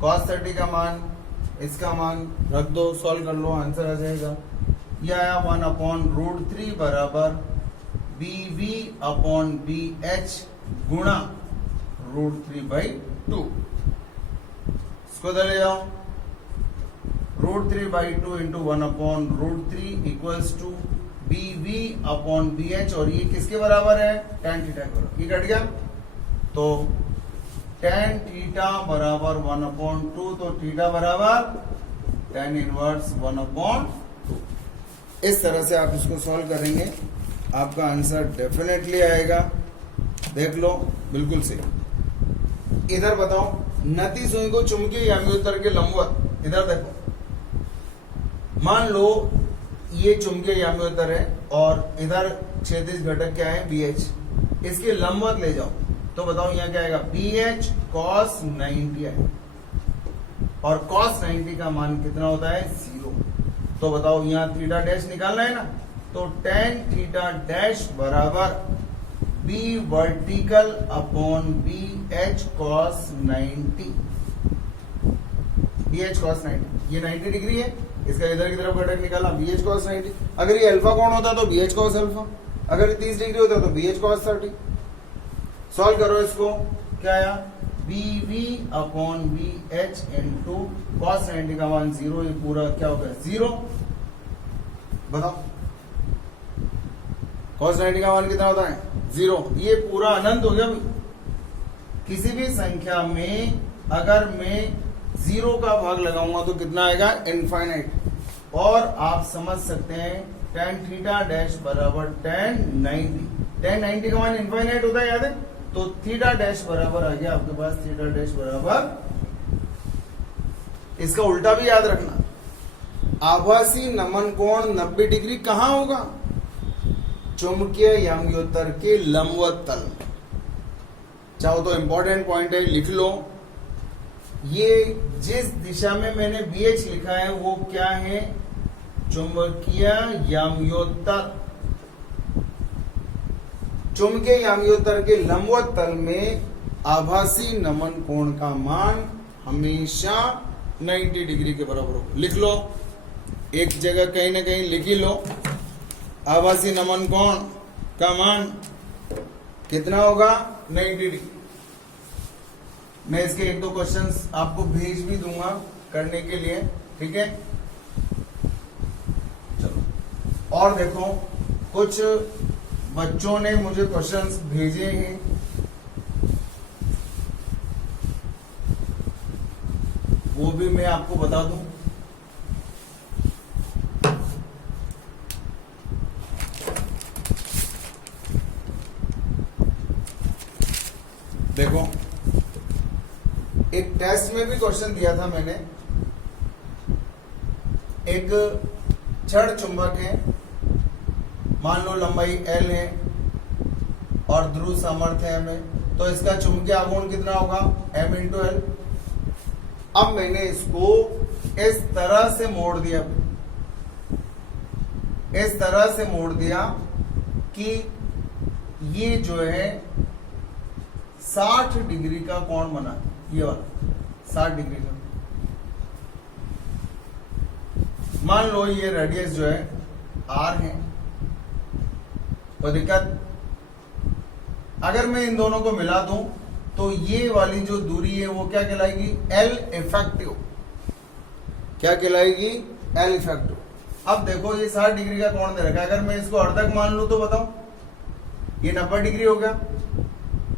cos 30 का मान, इसका मान रख दो, सॉल्व कर लो, आंसर आ जाएगा। यह आया 1 अपॉन √3 बराबर BV अपॉन BH गुणा √3/2। इसको इधर ले जाओ, √3/2 into 1 upon √3 equals to BV upon BH, और ये किसके बराबर है? tan थीटा के बराबर। ये कट गया, तो tan थीटा बराबर 1/2, तो थीटा बराबर tan इनवर्स 1/2। इस तरह से आप इसको सॉल्व करेंगे, आपका आंसर डेफिनेटली आएगा। देख लो, बिल्कुल सही। इधर बताओ, नती सुई को चुंबकीय याम्योत्तर के लंबवत, इधर देखो, मान लो ये चुंबकीय याम्योत्तर है और इधर क्षैतिज घटक क्या है? BH। इसके लंबवत ले जाओ, तो बताओ यहाँ क्या आएगा? BH cos 90 आएगा, और cos 90 का मान कितना होता है? 0। तो बताओ यहाँ थीटा डैश निकालना है ना, तो tan थीटा डैश बराबर B vertical upon BH cos 90। BH cos 90, ये 90 डिग्री है, इसका इधर की तरफ घटक निकाला, BH cos 90। अगर ये अल्फा कोण होता तो BH cos अल्फा, अगर ये 30 डिग्री होता तो BH cos 30। सॉल्व करो इसको, क्या आया? BV upon BH into cos 90 का मान 0, ये पूरा क्या हो गया? 0। बताओ cos 90 का मान कितना होता है? 0। ये पूरा अनंत हो गया, किसी भी संख्या में अगर मैं 0 का भाग लगाऊंगा तो कितना आएगा? इनफाइनाइट। और आप समझ सकते हैं tan थीटा डैश बराबर tan 90। tan 90 का मान इनफाइनाइट होता है, याद है? तो थीटा डैश बराबर आ गया आपके पास, थीटा डैश बराबर, इसका उल्टा भी याद रखना, आभासी नमन कोण 90 डिग्री कहां होगा? चुंबकीय याम्योत्तर के लंबवत तल में। चाहो तो इंपॉर्टेंट पॉइंट है, लिख लो। ये जिस दिशा में मैंने BH लिखा है वो क्या है? चुंबकीय याम्योत्तर। चुंबकीय याम्योत्तर के लंबवत तल में आभासी नमन कोण का मान हमेशा 90 डिग्री के बराबर होगा। लिख लो, एक जगह कहीं ना कहीं लिख ही लो। आभासी नमन कोण का मान कितना होगा? 90 डिग्री। मैं इसके 1-2 क्वेश्चंस आपको भेज भी दूंगा करने के लिए, ठीक है? चलो, और देखो, कुछ बच्चों ने मुझे क्वेश्चंस भेजे हैं, वो भी मैं आपको बता दूं। देखो, एक टेस्ट में भी क्वेश्चन दिया था मैंने। एक छड़ चुंबक है, मान लो लंबाई L है और ध्रुव सामर्थ्य M है, तो इसका चुंबकीय आघूर्ण कितना होगा? M × L। अब मैंने इसको इस तरह से मोड़ दिया, इस तरह से मोड़ दिया कि ये जो है 60 डिग्री का कोण बना, ये वाला 60 डिग्री का। मान लो ये रेडियस जो है R है, कोई दिक्कत? अगर मैं इन दोनों को मिला दूं तो ये वाली जो दूरी है वो क्या कहलाएगी? L effective. क्या कहलाएगी? L effective. अब देखो, ये 60 डिग्री का कोण दे रखा है, अगर मैं इसको अर्धक मान लूं तो बताओ, ये 90 डिग्री हो गया।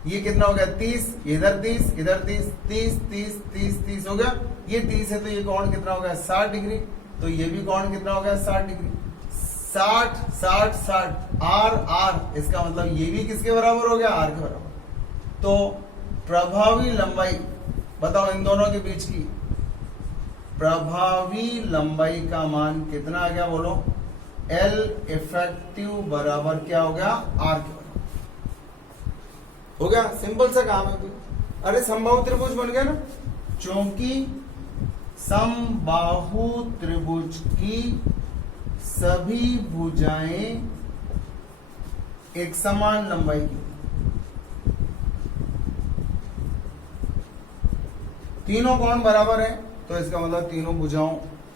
ये कितना हो गया? 30, इधर 30, इधर 30, 30, 30, 30, 30 हो गया। ये 30 है तो ये कोण कितना हो गया? 60 डिग्री। तो ये भी कोण कितना हो गया? 60 डिग्री। 60, 60, 60, R, इसका मतलब ये भी किसके बराबर हो गया? R के बराबर। तो प्रभावी लंबाई बताओ इन दोनों के बीच की, प्रभावी लंबाई का मान कितना आ गया? बोलो। L इफेक्टिव बराबर क्या हो गया? R के बराबर हो गया। सिंपल सा काम है। अरे समबाहु त्रिभुज बन गया ना, क्योंकि समबाहु त्रिभुज की सभी भुजाएं एक समान लंबाई की, तीनों कोण बराबर है, तो इसका मतलब तीनों भुजाओं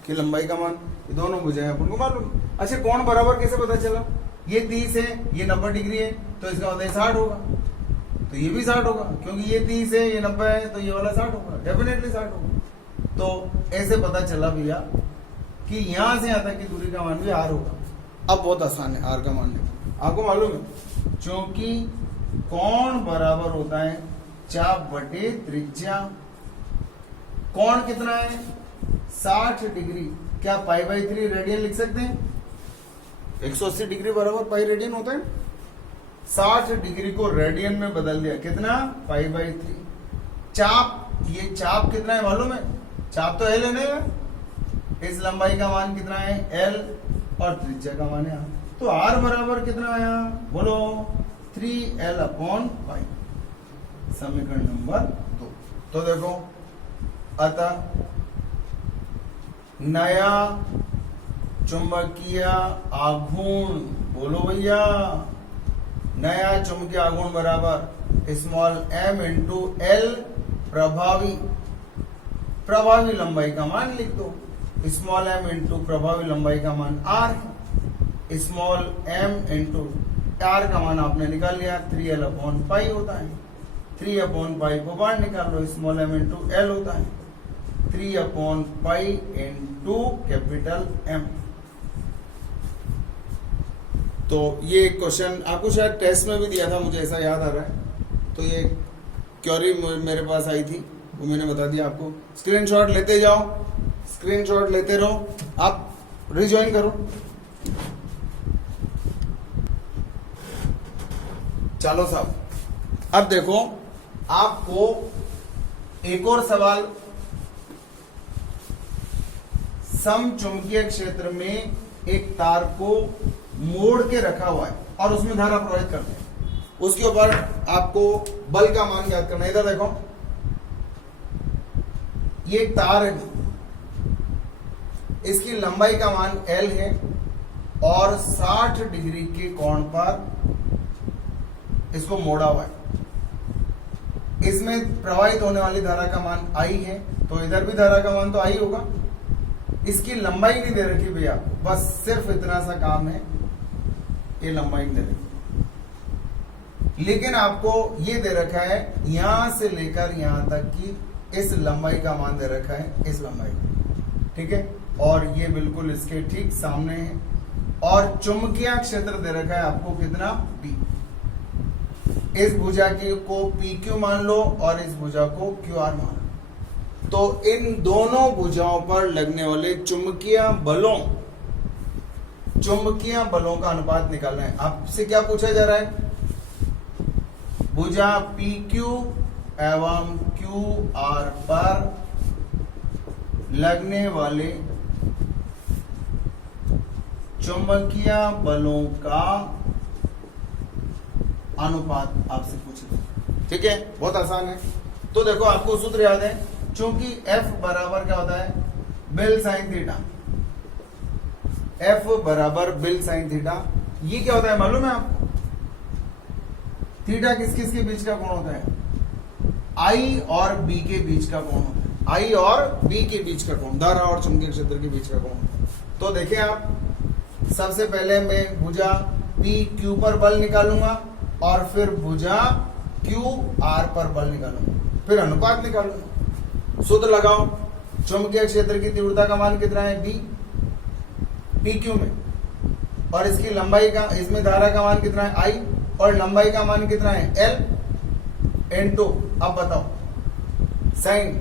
की लंबाई का मान, ये दोनों भुजाएं अपन को मालूम। अच्छा, कोण बराबर कैसे पता चला? ये 30 है, ये 90 डिग्री है, तो इसका मतलब 60 होगा, तो ये भी 60 होगा, क्योंकि ये 30 है, ये 90 है, तो ये वाला 60 होगा, डेफिनेटली 60 होगा। तो ऐसे पता चला भैया कि यहां से यहां तक की दूरी का मान भी R होगा। अब बहुत आसान है R का मान निकालना, आपको मालूम है, क्योंकि कोण बराबर होता है चाप बटे त्रिज्या। कोण कितना है? 60 डिग्री। क्या π/3 रेडियन लिख सकते हैं? 180 डिग्री बराबर पाई रेडियन होता है। 60 डिग्री को रेडियन में बदल दिया, कितना? π/3। चाप, ये चाप कितना है मालूम है? चाप तो L है ना, इस लंबाई का मान कितना है? L, और त्रिज्या का मान है R। तो R बराबर कितना आया? बोलो, 3L/π। समीकरण नंबर 2। तो देखो, अतः नया चुंबकीय आघूर्ण, बोलो भैया, नया चुंबकीय आघूर्ण बराबर स्मॉल m इंटू L प्रभावी लंबाई का मान लिख दो। स्मॉल m इंटू प्रभावी लंबाई का मान R है। स्मॉल m इंटू R का मान आपने निकाल लिया, 3L/π होता है। 3/π को बाहर निकाल लो, स्मॉल m इंटू L होता है 3/π इंटू कैपिटल M। तो ये क्वेश्चन आपको शायद टेस्ट में भी दिया था, मुझे ऐसा याद आ रहा है। तो ये क्वेरी मेरे पास आई थी, वो मैंने बता दिया आपको। स्क्रीनशॉट लेते जाओ, स्क्रीनशॉट लेते रहो, आप रिज्वाइन करो। चलो साहब, अब देखो आपको एक और सवाल, समचुंबकीय क्षेत्र में एक तार को मोड़ के रखा हुआ है और उसमें धारा प्रवाहित करते हैं, उसके ऊपर आपको बल का मान ज्ञात करना है। इधर देखो, ये एक तार है, इसकी लंबाई का मान L है और 60 डिग्री के कोण पर इसको मोड़ा हुआ है। इसमें प्रवाहित होने वाली धारा का मान I है, तो इधर भी धारा का मान तो I होगा। इसकी लंबाई नहीं दे रखी भैया, बस सिर्फ इतना सा काम है, ये लंबाई नहीं दे रखी, लेकिन आपको ये दे रखा है यहां से लेकर यहां तक की इस लंबाई का मान दे रखा है, इस लंबाई का, ठीक है। और ये बिल्कुल इसके ठीक सामने है, और चुंबकीय क्षेत्र दे रखा है आपको कितना, P। इस भुजा की को PQ मान लो और इस भुजा को QR मान लो। तो इन दोनों भुजाओं पर लगने वाले चुंबकीय बलों का अनुपात निकालना है। आपसे क्या पूछा जा रहा है, भुजा PQ एवं QR पर लगने वाले चुंबकीय बलों का अनुपात आपसे पूछे, ठीक है, बहुत आसान है। तो देखो आपको सूत्र याद है, चूंकि F बराबर क्या होता है, बिल साइन थीटा, F बराबर बिल साइन थीटा। ये क्या होता है मालूम है आपको, थीटा किस किस के बीच का कोण होता है, I और B के बीच का कोण होता है, I और B के बीच का कोण, धारा और चुंबकीय क्षेत्र के बीच का कोण होता है। तो देखिए आप, सबसे पहले मैं भुजा PQ पर बल निकालूंगा और फिर भुजा QR पर बल निकालूंगा, फिर अनुपात निकालूंगा। सूत्र लगाओ, चुंबकीय क्षेत्र की तीव्रता का मान कितना है, B PQ में, और इसकी लंबाई का, इसमें धारा का मान कितना है, I, और लंबाई का मान कितना है, L इनटू, अब बताओ साइन,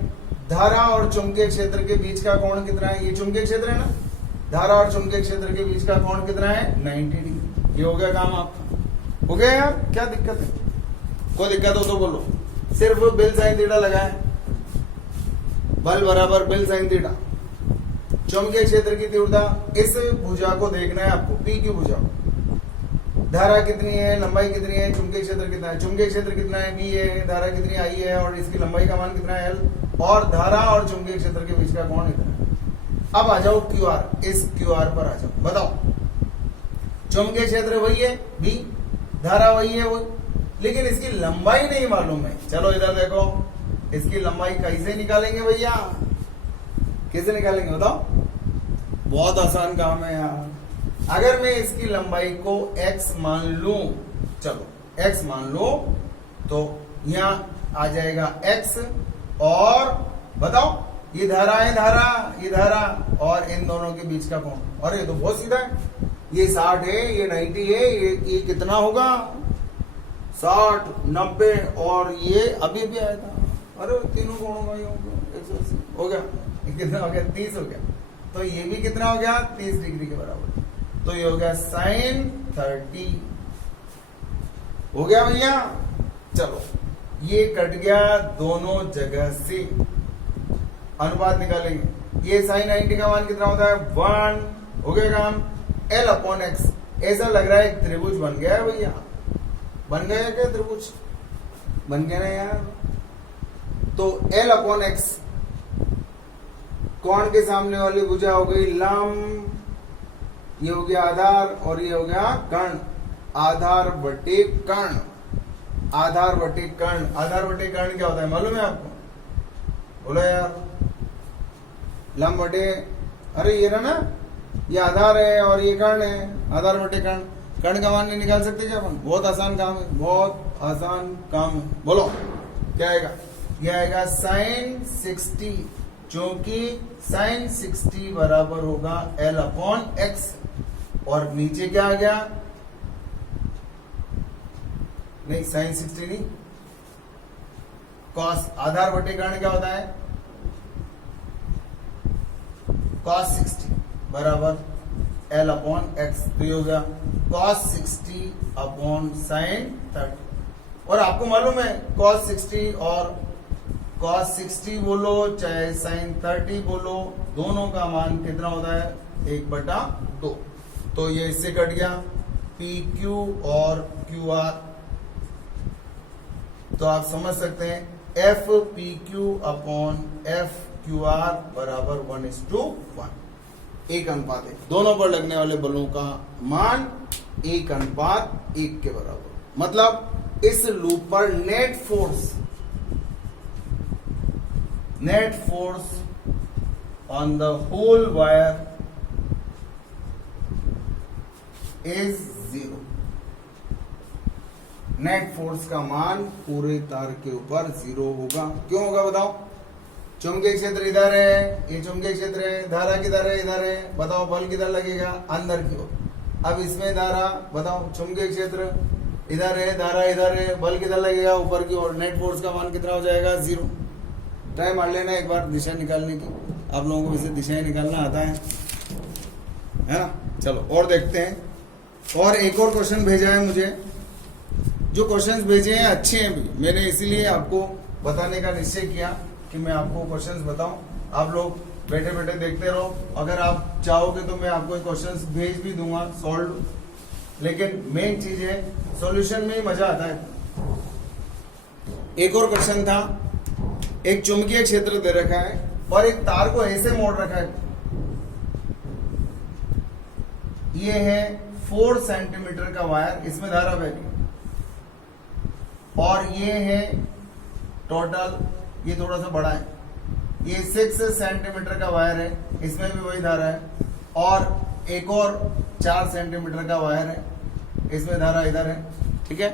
धारा और चुंबकीय क्षेत्र के बीच का कोण कितना है, ये चुंबकीय क्षेत्र है ना, धारा और चुंबकीय क्षेत्र के बीच का कोण कितना है, 90 डिग्री। ये हो गया काम आपका, हो गया यार, क्या दिक्कत है, कोई दिक्कत हो तो बोलो। सिर्फ बिल साइन थीटा लगाए, बल बराबर बिल साइन थीटा, चुंबकीय क्षेत्र की तीव्रता, इस भुजा को देखना है आपको, PQ भुजा, धारा कितनी है, लंबाई कितनी है, चुंबकीय क्षेत्र कितना है, चुंबकीय क्षेत्र कितना है, B है, धारा कितनी I है, और इसकी लंबाई का मान कितना है, L, और धारा और चुंबकीय क्षेत्र के बीच का कोण इतना है। अब आ जाओ QR, इस QR पर आ जाओ, बताओ, चुंबकीय क्षेत्र वही है B, धारा वही है वही, लेकिन इसकी लंबाई नहीं मालूम है। चलो इधर देखो, इसकी लंबाई कैसे निकालेंगे भैया, कैसे निकालेंगे बताओ, बहुत आसान काम है यार। अगर मैं इसकी लंबाई को x मान लूं, चलो x मान लो, तो यहां आ जाएगा x, और बताओ ये धारा है, ये धारा और इन दोनों के बीच का कोण, और ये तो बहुत सीधा है, ये 60 है, ये 90 है, ये कितना होगा, 60, 90, और ये अभी भी आया था, अरे तीनों कोणों का 180 हो गया, कितना हो गया, 30 हो गया। तो ये भी कितना हो गया, 30 डिग्री के बराबर, तो ये हो गया साइन 30 हो गया भैया। चलो ये कट गया दोनों जगह से, अनुपात निकालेंगे, ये साइन 90 का मान कितना होता है, 1, हो गया काम, L/x। ऐसा लग रहा है एक त्रिभुज बन गया है भैया, बन गया क्या त्रिभुज, बन गया ना यार। तो L/x कोण के सामने वाली भुजा हो गई लंब, ये हो गया आधार, और ये हो गया कर्ण, आधार बटे कर्ण, आधार बटे कर्ण। आधार बटे कर्ण क्या होता है मालूम है आपको, बोलो यार, लंब बटे, अरे ये रहा ना, ये आधार है और ये कर्ण है, आधार बटे कर्ण। कर्ण का मान नहीं निकाल सकते क्या अपन, बहुत आसान काम है, बहुत आसान काम है। बोलो क्या आएगा, ये आएगा साइन 60, क्योंकि साइन 60 बराबर होगा L/x, और नीचे क्या आ गया, नहीं साइन 60 नहीं, कॉस आधार बटे कर्ण क्या होता है, cos 60 बराबर L अपॉन एक्स। तो ये हो गया cos 60 अपॉन sin 30। और आपको मालूम है cos 60 और cos 60 बोलो चाहे sin 30 बोलो, दोनों का मान कितना होता है, 1/2। तो ये इससे कट गया PQ और QR। तो आप समझ सकते हैं FPQ अपॉन FQR बराबर 1:1, 1:1 है। दोनों पर लगने वाले बलों का मान 1:1 के बराबर। मतलब इस लूप पर net force on the whole wire is 0। Net force का मान पूरे तार के ऊपर 0 होगा। क्यों होगा बताओ? चुंबकीय क्षेत्र इधर है, ये चुंबकीय क्षेत्र है, धारा किधर है, इधर है। बताओ बल किधर लगेगा, अंदर की ओर। अब इसमें धारा, बताओ चुंबकीय क्षेत्र इधर है, धारा इधर है, बल किधर लगेगा, ऊपर की ओर। नेट फोर्स का मान कितना हो जाएगा, 0। ट्राई मार लेना एक बार दिशा निकालने की। आप लोगों को वैसे दिशाएं निकालना आता है ना। चलो और देखते हैं। और एक और क्वेश्चन भेजा है मुझे। जो क्वेश्चंस भेजे हैं अच्छे हैं भी, मैंने इसीलिए आपको बताने का निश्चय किया कि मैं आपको क्वेश्चंस बताऊं। आप लोग बैठे बैठे देखते रहो। अगर आप चाहोगे तो मैं आपको क्वेश्चंस भेज भी दूंगा सॉल्व, लेकिन मेन चीज है सॉल्यूशन में ही मजा आता है। एक और क्वेश्चन था, एक चुंबकीय क्षेत्र दे रखा है और एक तार को ऐसे मोड़ रखा है। ये है 4 सेंटीमीटर का वायर, इसमें धारा बह रही है। और ये है टोटल, ये थोड़ा सा बड़ा है, ये 6 सेंटीमीटर का वायर है, इसमें भी वही धारा है। और एक और 4 सेंटीमीटर का वायर है, इसमें धारा इधर है। ठीक है,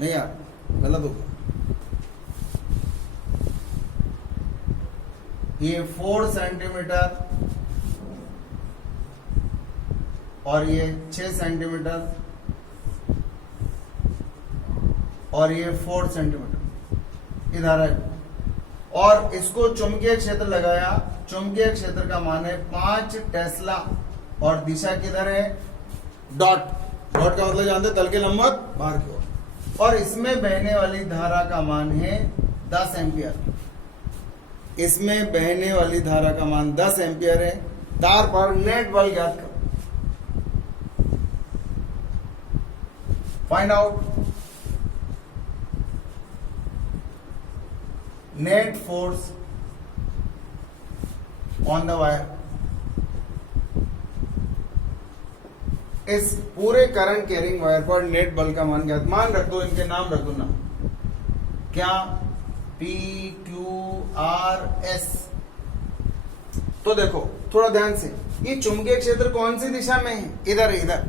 नहीं यार गलत हो गया। ये 4 सेंटीमीटर और ये 6 सेंटीमीटर और ये 4 सेंटीमीटर इधर है। और इसको चुंबकीय क्षेत्र लगाया। चुंबकीय क्षेत्र का मान है 5 टेस्ला और दिशा किधर है, डॉट। डॉट का मतलब जानते हैं, तल के लंबवत बाहर की ओर। और इसमें बहने वाली धारा का मान है 10 एम्पियर। इसमें बहने वाली धारा का मान 10 एम्पियर है। तार पर नेट बल ज्ञात करो। Find out net force on the wire. इस पूरे करंट कैरिंग वायर पर नेट बल का मान ज्ञात। मान रख दो, इनके नाम रख दो ना, क्या, PQRS। तो देखो थोड़ा ध्यान से, ये चुंबकीय क्षेत्र कौन सी दिशा में है, इधर है, इधर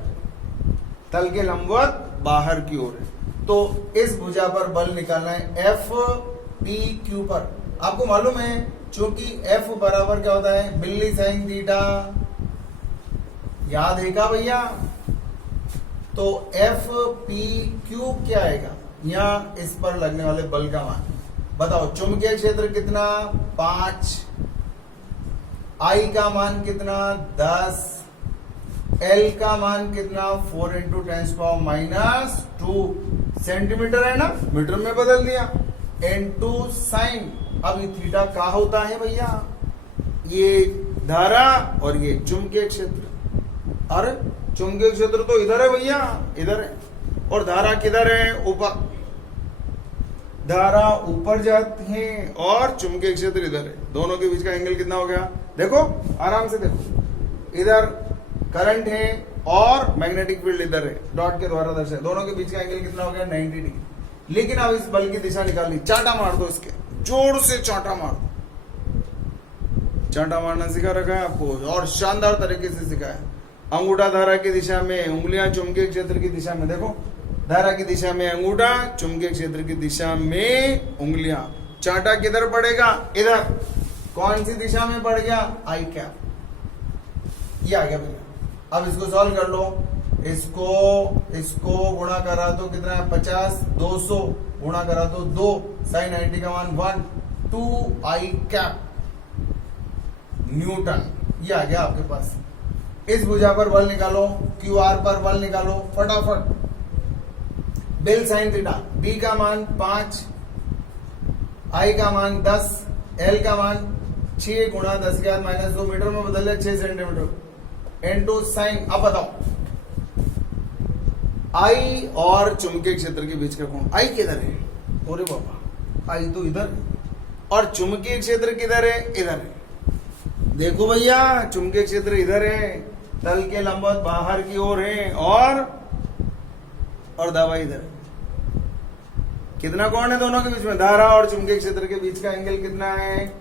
तल के लंबवत बाहर की ओर है। तो इस भुजा पर बल निकालना है FPQ पर। आपको मालूम है चूंकि F बराबर क्या होता है, बिल्ली साइन थीटा। याद है क्या भैया? तो FPQ क्या आएगा, यहां इस पर लगने वाले बल का मान। बताओ चुंबकीय क्षेत्र कितना, 5, I का मान कितना, 10, L का मान कितना, 4 × 10⁻² सेंटीमीटर है ना, मीटर में बदल दिया, इनटू साइन। अब ये थीटा का होता है भैया, ये धारा और ये चुंबकीय क्षेत्र। अरे चुंबकीय क्षेत्र तो इधर है भैया, इधर है, और धारा किधर है, ऊपर। धारा ऊपर जाती है और चुंबकीय क्षेत्र इधर है। दोनों के बीच का एंगल कितना हो गया, देखो आराम से देखो। इधर करंट है और मैग्नेटिक फील्ड इधर है, डॉट के द्वारा दर्शाया। दोनों के बीच का एंगल कितना हो गया, 90 डिग्री। लेकिन अब इस बल की दिशा निकालनी, चांटा मार दो, इसके जोर से चांटा मार दो। चांटा मारना सिखा रखा है आपको, और शानदार तरीके से सिखाया। अंगूठा धारा की दिशा में, उंगलियां चुंबकीय क्षेत्र की दिशा में। देखो धारा की दिशा में अंगूठा, चुंबकीय क्षेत्र की दिशा में उंगलियां। चांटा किधर पड़ेगा, इधर। कौन सी दिशा में पड़ गया, I कैप। ये आ गया भैया। अब इसको सॉल्व कर लो। इसको गुणा करा तो कितना है, 50, 200 गुणा करा तो 2, साइन 90 का मान 1 2i कैप न्यूटन। ये आ गया आपके पास। इस भुजा पर बल निकालो, क्यू आर पर बल निकालो फटाफट। बेल साइन थीटा, बी का मान 5, आई का मान 10, एल का मान 6 गुणा 10⁻⁻2 मीटर में बदल है 6 सेंटीमीटर इनटू साइन। अब बताओ आई और चुंबकीय क्षेत्र के बीच का कोण, आई किधर है? अरे बाबा, आई तो इधर और चुंबकीय क्षेत्र किधर है? इधर है। देखो भैया, चुंबकीय क्षेत्र इधर है, तल के लंबवत बाहर की ओर है और दावा इधर है। कितना कोण है दोनों के बीच में? धारा और चुंबकीय क्षेत्र के बीच का एंगल कितना है?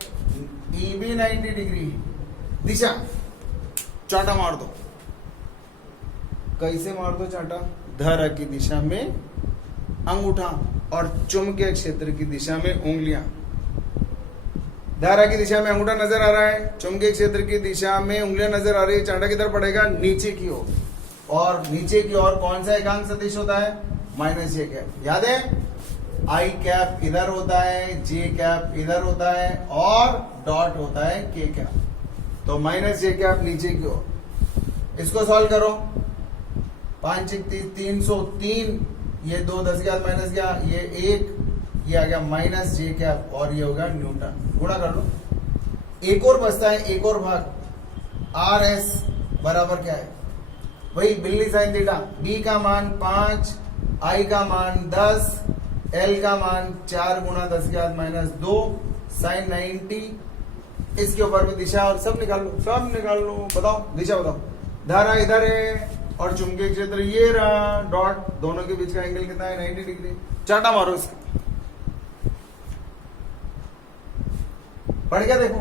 EB 90 degree. दिशा चाटा मार दो। कैसे मार दो चाटा? धारा की दिशा में अंगूठा और चुंबकीय क्षेत्र की दिशा में उंगलियां। धारा की दिशा में अंगूठा नजर आ रहा है, चुंबकीय क्षेत्र की दिशा में उंगलियां नजर आ रही है। चांटा किधर पड़ेगा? नीचे की ओर। और नीचे की ओर कौन सा एकांक सदिश होता है? -j cap. याद है, आई कैप इधर होता है, जे कैप इधर होता है और डॉट होता है के कैप। तो -j कैप नीचे की ओर। इसको सॉल्व करो। 5 × 303, ये 2 10⁻⁻, ये 1, ये आ गया -j कैप और ये होगा न्यूटन। गुणा कर लो। एक और बचता है, एक और भाग, RS बराबर क्या है? वही बिल्ली साइन थीटा। B का मान 5, I का मान 10, L का मान 4 गुणा 10⁻⁻2 साइन 90। इसके ऊपर भी दिशा और सब निकाल लो, सब निकाल लो। बताओ दिशा बताओ। धारा इधर है और चुंबकीय क्षेत्र ये रहा, डॉट। दोनों के बीच का एंगल कितना है? 90 डिग्री। चाटा मारो इसका। पड़ गया? देखो,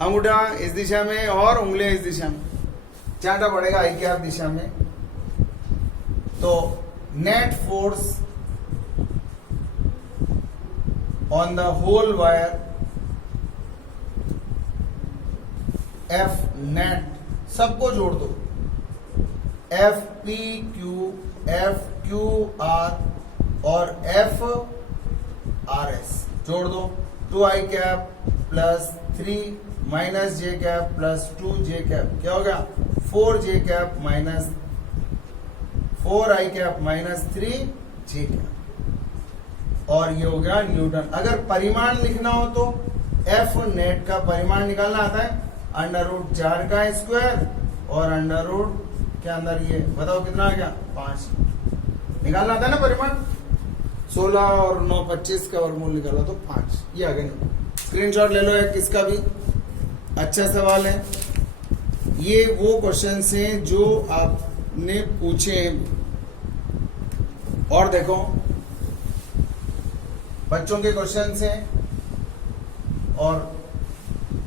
अंगूठा इस दिशा में और उंगलियां इस दिशा में। चाटा पड़ेगा आई कैप दिशा में। तो net force on the whole wire F net, सबको जोड़ दो। FPQ, FQR और FRS जोड़ दो। 2i cap plus 3 -j cap plus 2j cap क्या हो गया? 4j cap minus 4i cap minus 3j cap और ये हो गया न्यूटन। अगर परिमाण लिखना हो तो F नेट का परिमाण निकालना आता है √4 का स्क्वायर और √ के अंदर ये बताओ कितना आ गया? 5 निकालना आता है ना परिमाण। 16 और 9 25 का वर्गमूल निकाला तो 5। ये आ गया। स्क्रीनशॉट ले लो एक, किसका भी अच्छा सवाल है। ये वो क्वेश्चन हैं जो आपने पूछे हैं। और देखो, बच्चों के क्वेश्चन हैं और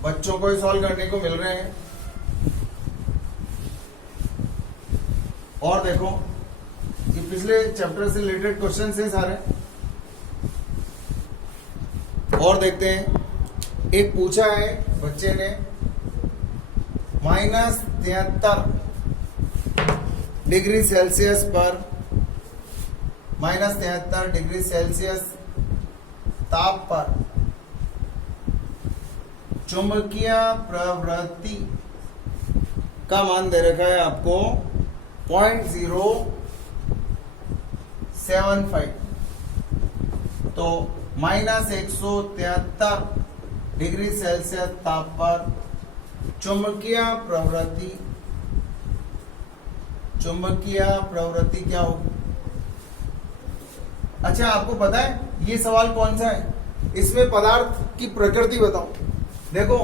बच्चों को ही सॉल्व करने को मिल रहे हैं। और देखो, ये पिछले चैप्टर से रिलेटेड क्वेश्चन हैं सारे। और देखते हैं, एक पूछा है बच्चे ने -73 डिग्री सेल्सियस पर -73 डिग्री सेल्सियस ताप पर चुंबकीय प्रवृत्ति का मान दे रखा है आपको 0.075। तो -173 डिग्री सेल्सियस ताप पर चुंबकीय प्रवृत्ति क्या होगी? अच्छा, आपको पता है ये सवाल कौन सा है? इसमें पदार्थ की प्रकृति बताओ। देखो,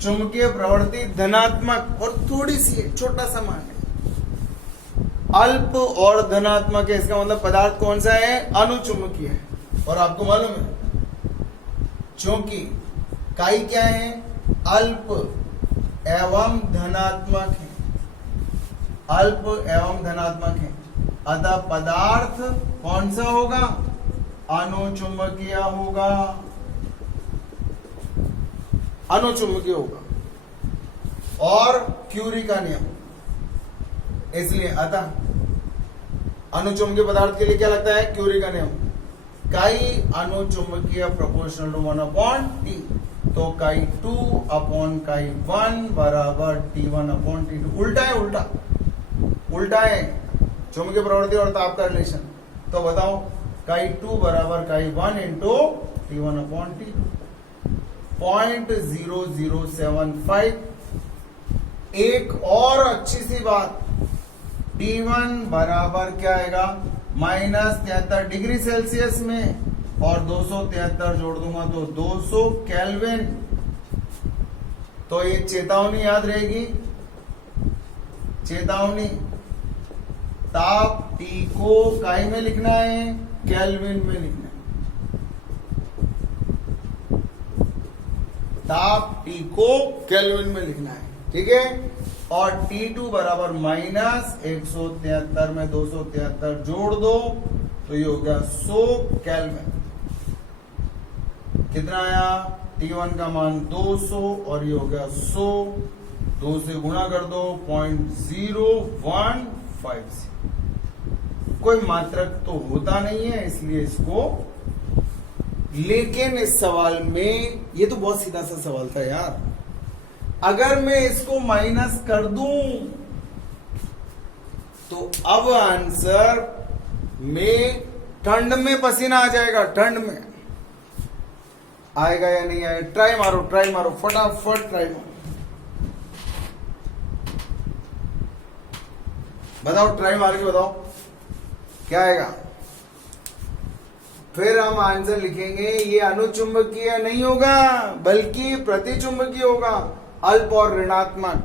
चुंबकीय प्रवृत्ति धनात्मक और थोड़ी सी है, छोटा सा मान है। अल्प और धनात्मक है, इसका मतलब पदार्थ कौन सा है? अनुचुंबकीय है। और आपको मालूम है, क्योंकि काई क्या है? अल्प एवं धनात्मक है, अल्प एवं धनात्मक है। अतः पदार्थ कौन सा होगा? अनुचुंबकीय होगा, अनुचुंबकीय होगा। और क्यूरी का नियम, इसलिए अतः अनुचुंबकीय पदार्थ के लिए क्या लगता है? क्यूरी का नियम। काई अनुचुंबकीय प्रोपोर्शनल टू 1/t, तो काई 2 अपॉन काई 1 बराबर T1/T2। उल्टा है, उल्टा है चुंबकीय प्रवृत्ति और ताप का रिलेशन। तो बताओ काई 2 बराबर काई 1 इंटू T1/T2। 0.0075। एक और अच्छी सी बात, T1 बराबर क्या आएगा -73 डिग्री सेल्सियस में, और 273 जोड़ दूंगा तो 200 केल्विन। तो ये चेतावनी याद रहेगी, चेतावनी। ताप T को काई में लिखना है, केल्विन में लिखना है। ताप T को केल्विन में लिखना है, ठीक है। और T2 बराबर -173 में 273 जोड़ दो तो ये हो गया 100 केल्विन। कितना आया? T1 का मान 200 और ये हो गया 100। 2 से गुणा कर दो 0.015। कोई मात्रक तो होता नहीं है इसलिए इसको, लेकिन इस सवाल में ये तो बहुत सीधा सा सवाल था यार। अगर मैं इसको माइनस कर दूं तो अब आंसर में ठंड में पसीना आ जाएगा। ठंड में आएगा या नहीं आएगा? ट्राई मारो फटाफट ट्राई मारो। बताओ, ट्राई मार के बताओ क्या आएगा। फिर हम आंसर लिखेंगे। ये अनुचुंबकीय नहीं होगा बल्कि प्रतिचुंबकीय होगा, अल्प और ऋणात्मक।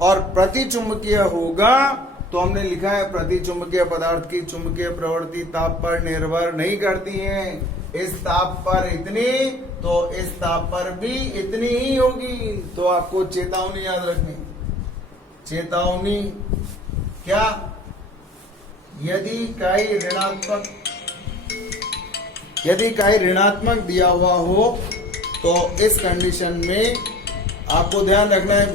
और प्रतिचुंबकीय होगा तो हमने लिखा है प्रतिचुंबकीय पदार्थ की चुंबकीय प्रवृत्ति ताप पर निर्भर नहीं करती है। इस ताप पर इतनी तो इस ताप पर भी इतनी ही होगी। तो आपको चेतावनी याद रखनी। चेतावनी क्या? यदि काई ऋणात्मक दिया हुआ हो तो इस कंडीशन में आपको ध्यान रखना है।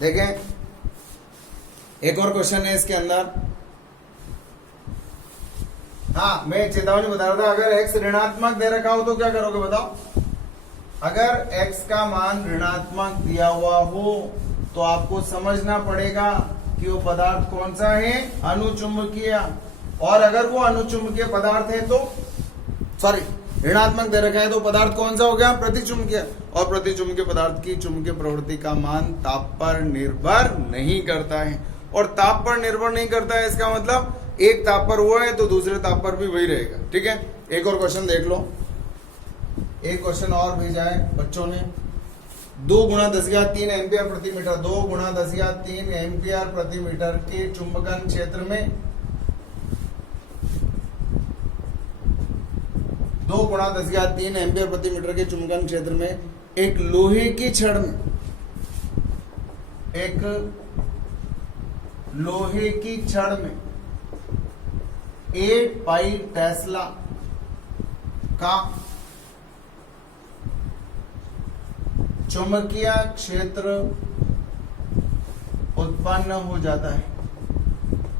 देखें, एक और क्वेश्चन है इसके अंदर। हाँ, मैं चेतावनी बता रहा था। अगर x ऋणात्मक दे रखा हो तो क्या करोगे बताओ। अगर x का मान ऋणात्मक दिया हुआ हो तो आपको समझना पड़ेगा कि वो पदार्थ कौन सा है, अनुचुंबकीय। और अगर वो अनुचुंबकीय पदार्थ है तो ऋणात्मक दे रखा है तो पदार्थ कौन सा हो गया, प्रतिचुंबकीय। और प्रतिचुंबकीय पदार्थ की चुंबकीय प्रवृत्ति का मान ताप पर निर्भर नहीं करता है। और ताप पर निर्भर नहीं करता है इसका मतलब एक ताप पर वो है तो दूसरे ताप पर भी वही रहेगा। ठीक है, एक और क्वेश्चन देख लो। एक क्वेश्चन और भेजा है बच्चों ने। 2 × 10³ एम्पियर प्रति मीटर, 2 × 10³ एम्पियर प्रति मीटर के चुंबकन क्षेत्र में 2 × 10³ एम्पियर प्रति मीटर के चुंबकन क्षेत्र में एक लोहे की छड़ में, एक लोहे की छड़ में 8 पाई टेस्ला का चुंबकीय क्षेत्र उत्पन्न हो जाता है।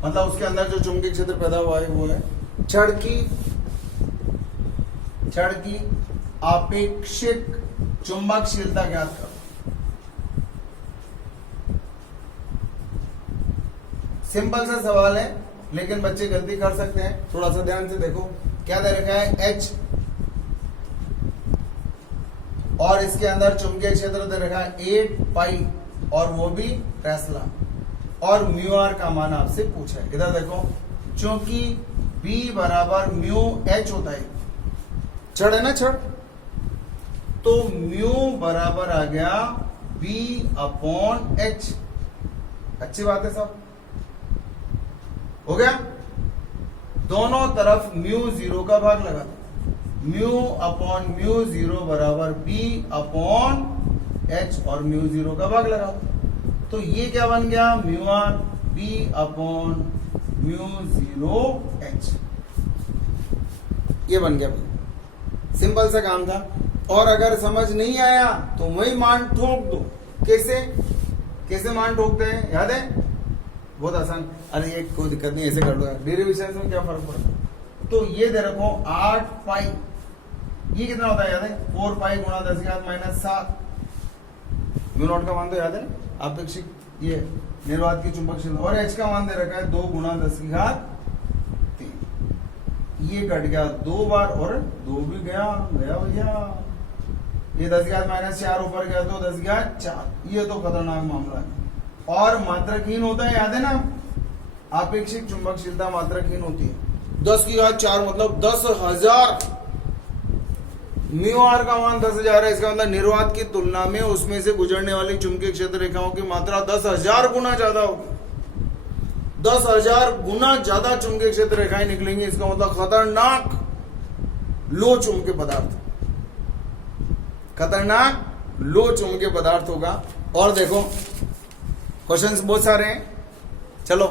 मतलब उसके अंदर जो चुंबकीय क्षेत्र पैदा हुआ है वो है छड़ की आपेक्षिक चुंबकशीलता ज्ञात करो। सिंपल सा सवाल है लेकिन बच्चे गलती कर सकते हैं। थोड़ा सा ध्यान से देखो क्या दे रखा है, H, और इसके अंदर चुंबकीय क्षेत्र दे रखा है 8 पाई और वो भी टेस्ला, और म्यू आर का मान आपसे पूछा है। इधर देखो, चूंकि B बराबर म्यू H होता है, छड़ है ना छड़, तो म्यू बराबर आ गया B/H। अच्छी बात है सब, हो गया। दोनों तरफ म्यू 0 का भाग लगा दो, μ/μ0 बराबर B/H और म्यू 0 का भाग लगा दो। तो ये क्या बन गया, μr B/μ0H, ये बन गया। सिंपल सा काम था। और अगर समझ नहीं आया तो वही मान ठोक दो। कैसे मान ठोकते हैं याद है? बहुत आसान। अरे ये कोई दिक्कत नहीं, ऐसे कर लो। डेरिवेशन में क्या फर्क पड़ता है? तो ये दे रखो 8 पाई, ये कितना होता है याद है? 4 पाई गुणा 10⁻⁷। म्यू नॉट का मान तो याद है ना, आपेक्षिक ये निर्वात की चुंबकशीलता। और एच का मान दे रखा है 2 गुणा 10⁻3। ये कट गया 2 बार और 2 भी गया भैया। ये 10⁻⁴ ऊपर गया तो 10⁻⁴। ये तो खतरनाक मामला है। और मात्रकहीन होता है, याद है ना, आपेक्षिक चुंबकशीलता मात्रकहीन होती है। 10⁻⁴ मतलब 10,000। म्यू आर का मान 10,000 है, इसका मतलब निर्वात की तुलना में उसमें से गुजरने वाली चुंबकीय क्षेत्र रेखाओं की मात्रा 10,000 गुना ज्यादा होगी। 10,000 गुना ज्यादा चुंबकीय क्षेत्र रेखाएं निकलेंगी, इसका मतलब खतरनाक लो चुंबकीय पदार्थ, खतरनाक लो चुंबकीय पदार्थ होगा। और देखो क्वेश्चंस बहुत सारे हैं, चलो